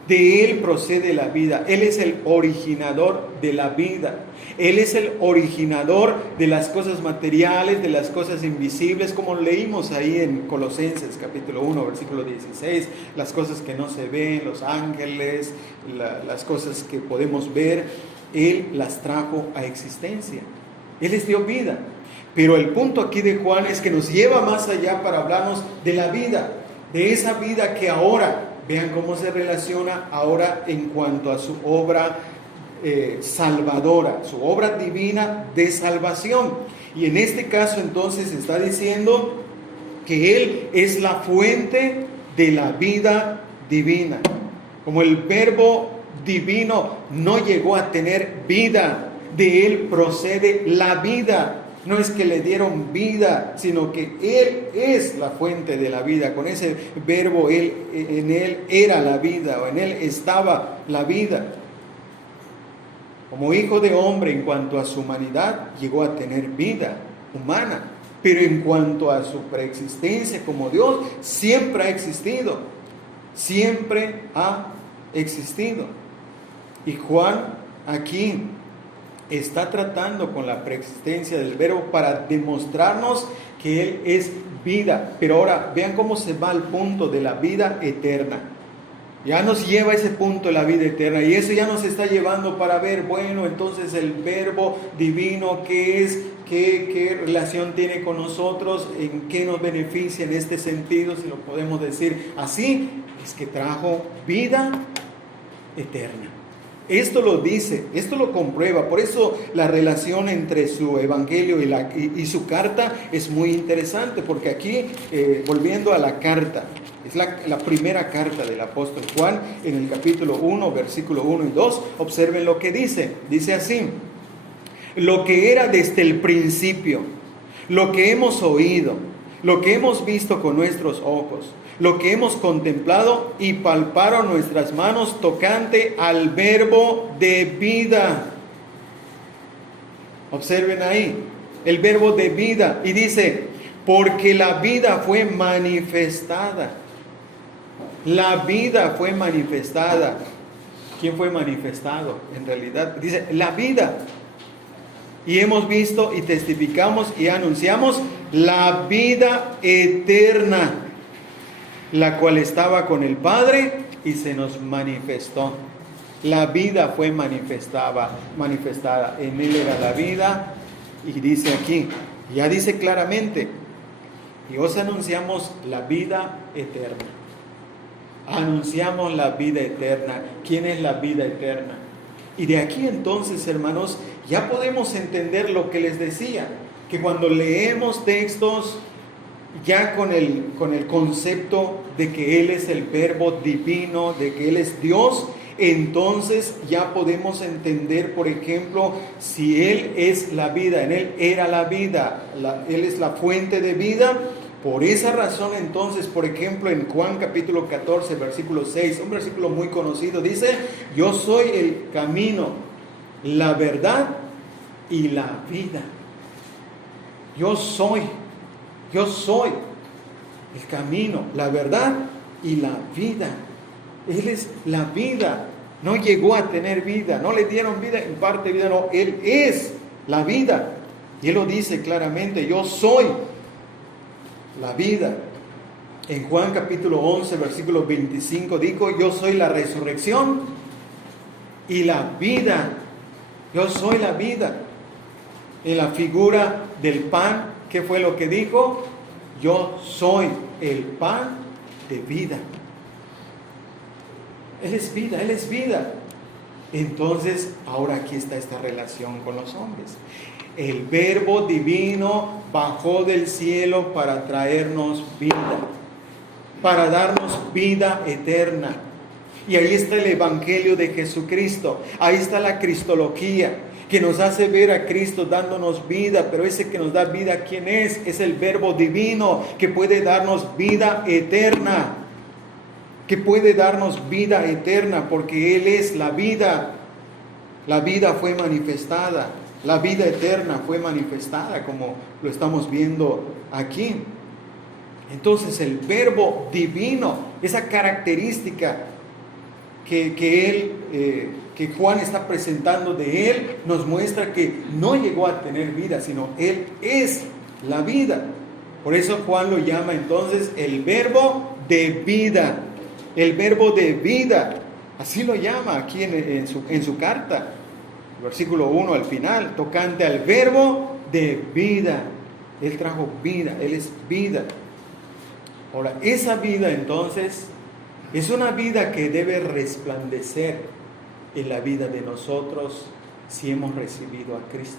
De Él procede la vida. Él es el originador de la vida. Él es el originador de las cosas materiales, de las cosas invisibles, como leímos ahí en Colosenses capítulo 1, versículo 16, las cosas que no se ven, los ángeles, las cosas que podemos ver, Él las trajo a existencia. Él les dio vida. Pero el punto aquí de Juan es que nos lleva más allá para hablarnos de la vida, de esa vida que ahora vean cómo se relaciona ahora en cuanto a su obra salvadora, su obra divina de salvación. Y en este caso entonces está diciendo que Él es la fuente de la vida divina. Como el verbo divino no llegó a tener vida, de Él procede la vida. No es que le dieron vida, sino que Él es la fuente de la vida. Con ese verbo, en Él era la vida, o en Él estaba la vida. Como hijo de hombre, en cuanto a su humanidad, llegó a tener vida humana. Pero en cuanto a su preexistencia como Dios, siempre ha existido. Siempre ha existido. Y Juan aquí está tratando con la preexistencia del verbo para demostrarnos que Él es vida. Pero ahora vean cómo se va al punto de la vida eterna. Ya nos lleva a ese punto de la vida eterna, y eso ya nos está llevando para ver, bueno, entonces el verbo divino, ¿qué es? ¿Qué relación tiene con nosotros? ¿En qué nos beneficia en este sentido? Si lo podemos decir así, es que trajo vida eterna. Esto lo dice, esto lo comprueba. Por eso la relación entre su evangelio y su carta es muy interesante, porque aquí, volviendo a la carta, es la primera carta del apóstol Juan, en el capítulo 1, versículo 1 y 2, observen lo que dice. Dice así: lo que era desde el principio, lo que hemos oído, lo que hemos visto con nuestros ojos, lo que hemos contemplado y palparon nuestras manos tocante al verbo de vida. Observen ahí, el verbo de vida. Y dice, porque la vida fue manifestada. La vida fue manifestada. ¿Quién fue manifestado? En realidad, dice, la vida. Y hemos visto y testificamos y anunciamos la vida eterna, la cual estaba con el Padre y se nos manifestó. La vida fue manifestada. En Él era la vida. Y dice aquí, ya dice claramente, y os anunciamos la vida eterna. Anunciamos la vida eterna. ¿Quién es la vida eterna? Y de aquí entonces, hermanos, ya podemos entender lo que les decía, que cuando leemos textos ya con el concepto de que Él es el verbo divino, de que Él es Dios, entonces ya podemos entender, por ejemplo, si Él es la vida, en Él era la vida, Él es la fuente de vida. Por esa razón, entonces, por ejemplo, en Juan capítulo 14, versículo 6, un versículo muy conocido, dice, yo soy el camino, la verdad y la vida. Yo soy el camino, la verdad y la vida. Él es la vida. No llegó a tener vida, no le dieron vida, en parte vida, no. Él es la vida. Y Él lo dice claramente, yo soy la vida. En Juan capítulo 11, versículo 25, dijo, yo soy la resurrección y la vida. Yo soy la vida. En la figura del pan, ¿qué fue lo que dijo? Yo soy el pan de vida. Él es vida, Él es vida. Entonces, ahora aquí está esta relación con los hombres. El verbo divino bajó del cielo para traernos vida, para darnos vida eterna. Y ahí está el evangelio de Jesucristo. Ahí está la cristología, que nos hace ver a Cristo dándonos vida. Pero ese que nos da vida, ¿quién es? Es el verbo divino, que puede darnos vida eterna. Que puede darnos vida eterna, porque Él es la vida. La vida fue manifestada. La vida eterna fue manifestada, como lo estamos viendo aquí. Entonces el verbo divino, esa característica que Juan está presentando de Él, nos muestra que no llegó a tener vida, sino Él es la vida. Por eso Juan lo llama entonces el verbo de vida. El verbo de vida, así lo llama aquí en su carta. Versículo 1 al final, tocante al verbo de vida. Él trajo vida, Él es vida. Ahora, esa vida entonces Es una vida que debe resplandecer en la vida de nosotros si hemos recibido a Cristo.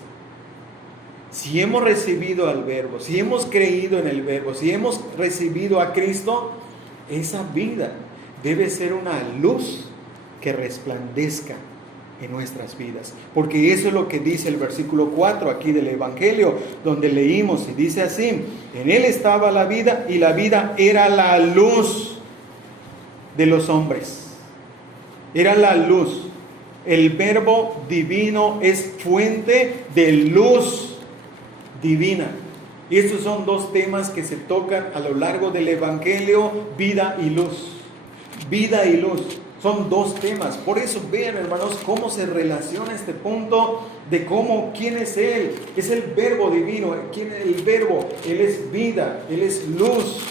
Si hemos recibido al Verbo, si hemos creído en el Verbo, si hemos recibido a Cristo, esa vida debe ser una luz que resplandezca en nuestras vidas. Porque eso es lo que dice el versículo 4 aquí del Evangelio, donde leímos, y dice así: en Él estaba la vida, y la vida era la luz de los hombres. Era la luz. El Verbo divino es fuente de luz divina. Y estos son dos temas que se tocan a lo largo del Evangelio: vida y luz. Vida y luz. Son dos temas. Por eso vean, hermanos, cómo se relaciona este punto de quién es Él. Es el Verbo divino. ¿Quién es el Verbo? Él es vida, Él es luz.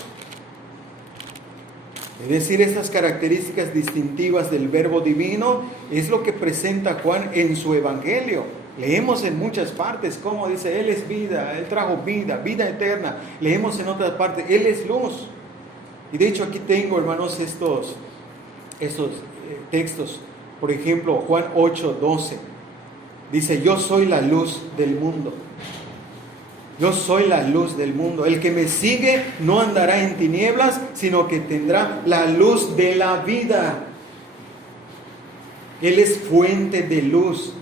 Es decir, estas características distintivas del Verbo divino es lo que presenta Juan en su Evangelio. Leemos en muchas partes cómo dice: Él es vida, Él trajo vida, vida eterna. Leemos en otras partes: Él es luz. Y de hecho aquí tengo, hermanos, estos textos. Por ejemplo, Juan 8:12 dice: yo soy la luz del mundo. Yo soy la luz del mundo. El que me sigue no andará en tinieblas, sino que tendrá la luz de la vida. Él es fuente de luz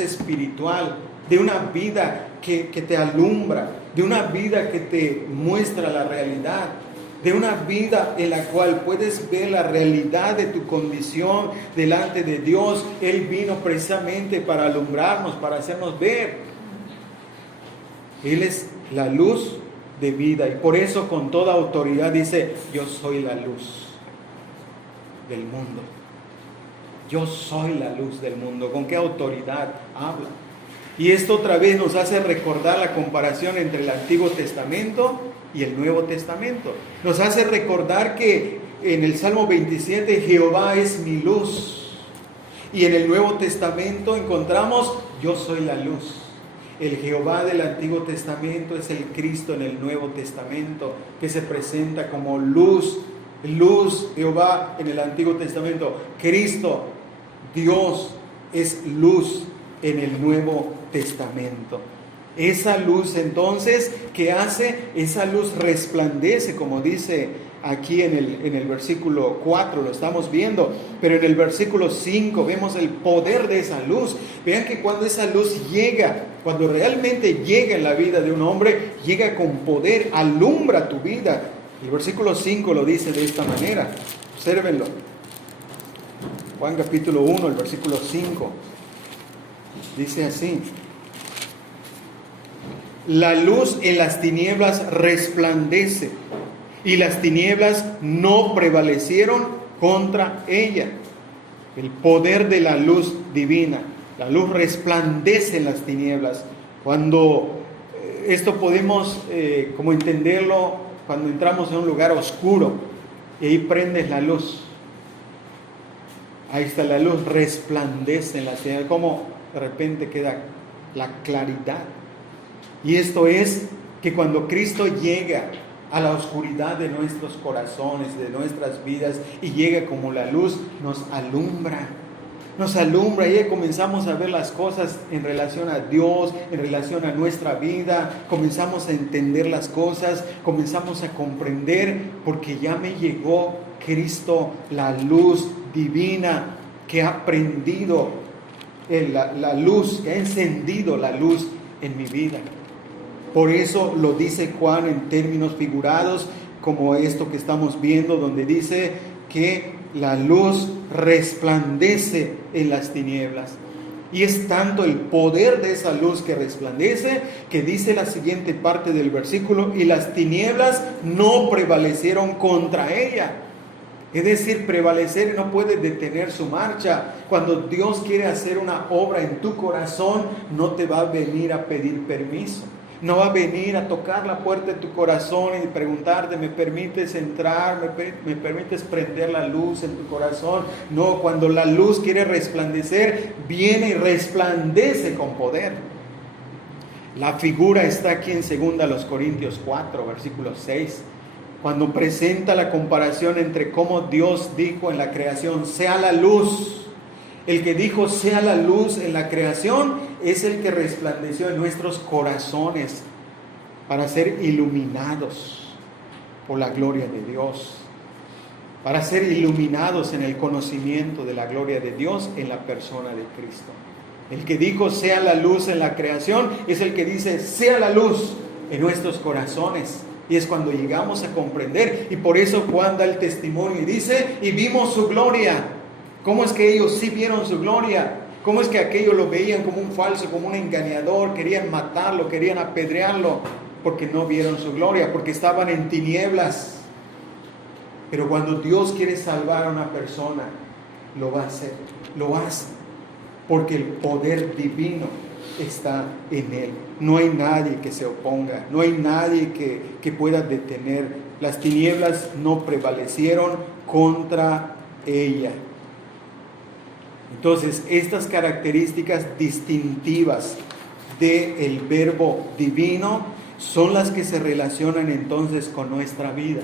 espiritual, de una vida que te alumbra, de una vida que te muestra la realidad, de una vida en la cual puedes ver la realidad de tu condición delante de Dios. Él vino precisamente para alumbrarnos, para hacernos ver. Él es la luz de vida, y por eso con toda autoridad dice: yo soy la luz del mundo. Yo soy la luz del mundo. ¿Con qué autoridad habla? Y esto otra vez nos hace recordar la comparación entre el Antiguo Testamento y el Nuevo Testamento. Nos hace recordar que en el Salmo 27 Jehová es mi luz, y en el Nuevo Testamento encontramos: yo soy la luz. El Jehová del Antiguo Testamento es el Cristo en el Nuevo Testamento, que se presenta como luz. Luz, Jehová en el Antiguo Testamento. Cristo, Dios, es luz en el Nuevo Testamento. Esa luz entonces, ¿qué hace? Esa luz resplandece, como dice aquí en el versículo 4, lo estamos viendo, pero en el versículo 5 vemos el poder de esa luz. Vean que cuando esa luz llega, cuando realmente llega en la vida de un hombre, llega con poder, alumbra tu vida. El versículo 5 lo dice de esta manera, obsérvenlo. Juan capítulo 1, el versículo 5, dice así: la luz en las tinieblas resplandece, y las tinieblas no prevalecieron contra ella. El poder de la luz divina. La luz resplandece en las tinieblas. Cuando esto podemos como entenderlo cuando entramos en un lugar oscuro y ahí prendes la luz. Ahí está la luz, resplandece en las tinieblas, como de repente queda la claridad. Y esto es que cuando Cristo llega a la oscuridad de nuestros corazones, de nuestras vidas, y llega como la luz, nos alumbra, y ahí comenzamos a ver las cosas en relación a Dios, en relación a nuestra vida, comenzamos a entender las cosas, comenzamos a comprender, porque ya me llegó Cristo, la luz divina, que ha prendido la luz, que ha encendido la luz en mi vida. Por eso lo dice Juan en términos figurados, como esto que estamos viendo, donde dice que la luz resplandece en las tinieblas. Y es tanto el poder de esa luz que resplandece, que dice la siguiente parte del versículo: y las tinieblas no prevalecieron contra ella. Es decir, prevalecer no puede detener su marcha. Cuando Dios quiere hacer una obra en tu corazón, no te va a venir a pedir permiso. No va a venir a tocar la puerta de tu corazón y preguntarte: ¿me permites entrar? ¿Me permites prender la luz en tu corazón? No, cuando la luz quiere resplandecer, viene y resplandece con poder. La figura está aquí en 2 Corintios 4, versículo 6. cuando presenta la comparación entre cómo Dios dijo en la creación, sea la luz. El que dijo sea la luz en la creación es el que resplandeció en nuestros corazones para ser iluminados por la gloria de Dios, para ser iluminados en el conocimiento de la gloria de Dios en la persona de Cristo. El que dijo sea la luz en la creación es el que dice sea la luz en nuestros corazones. Y es cuando llegamos a comprender, y por eso Juan da el testimonio y dice, y vimos su gloria. ¿Cómo es que ellos sí vieron su gloria? ¿Cómo es que aquellos lo veían como un falso, como un engañador? Querían matarlo, querían apedrearlo, porque no vieron su gloria, porque estaban en tinieblas. Pero cuando Dios quiere salvar a una persona, lo va a hacer, lo hace, porque el poder divino está en Él. No hay nadie que se oponga, no hay nadie que pueda detener. Las tinieblas no prevalecieron contra ella. Entonces, estas características distintivas del verbo divino son las que se relacionan entonces con nuestra vida.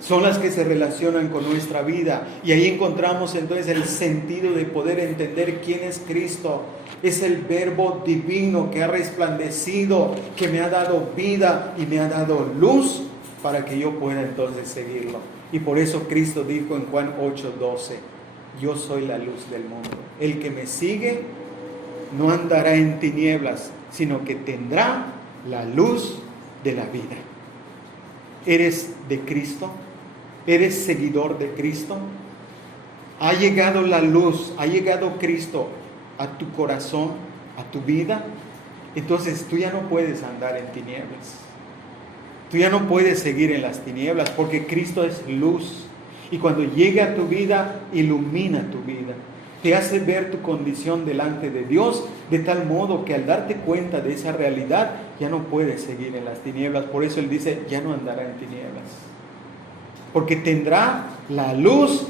Son las que se relacionan con nuestra vida. Y ahí encontramos entonces el sentido de poder entender quién es Cristo. Es el verbo divino que ha resplandecido, que me ha dado vida y me ha dado luz para que yo pueda entonces seguirlo. Y por eso Cristo dijo en Juan 8:12, yo soy la luz del mundo. El que me sigue no andará en tinieblas, sino que tendrá la luz de la vida. ¿Eres de Cristo? ¿Eres seguidor de Cristo? ¿Ha llegado la luz? ¿Ha llegado Cristo a tu corazón, a tu vida? Entonces tú ya no puedes andar en tinieblas. Tú ya no puedes seguir en las tinieblas, porque Cristo es luz. Y cuando llega a tu vida, ilumina tu vida. Te hace ver tu condición delante de Dios, de tal modo que al darte cuenta de esa realidad, ya no puedes seguir en las tinieblas. Por eso Él dice, ya no andará en tinieblas. Porque tendrá la luz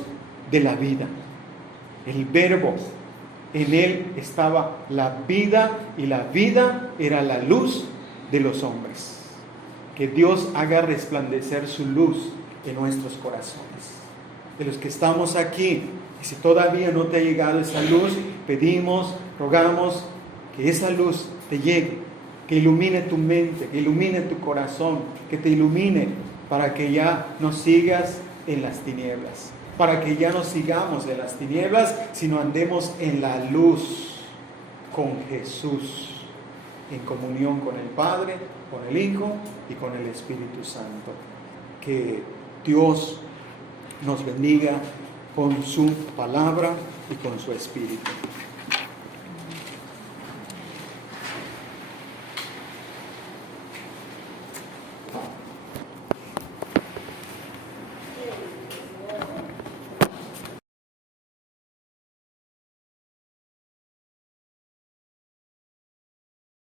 de la vida. El verbo, en Él estaba la vida, y la vida era la luz de los hombres. Que Dios haga resplandecer su luz en nuestros corazones. De los que estamos aquí, y si todavía no te ha llegado esa luz, pedimos, rogamos que esa luz te llegue, que ilumine tu mente, que ilumine tu corazón, que te ilumine para que ya no sigas en las tinieblas, para que ya no sigamos en las tinieblas, sino andemos en la luz con Jesús, en comunión con el Padre, con el Hijo y con el Espíritu Santo. Que Dios nos bendiga con su palabra y con su Espíritu.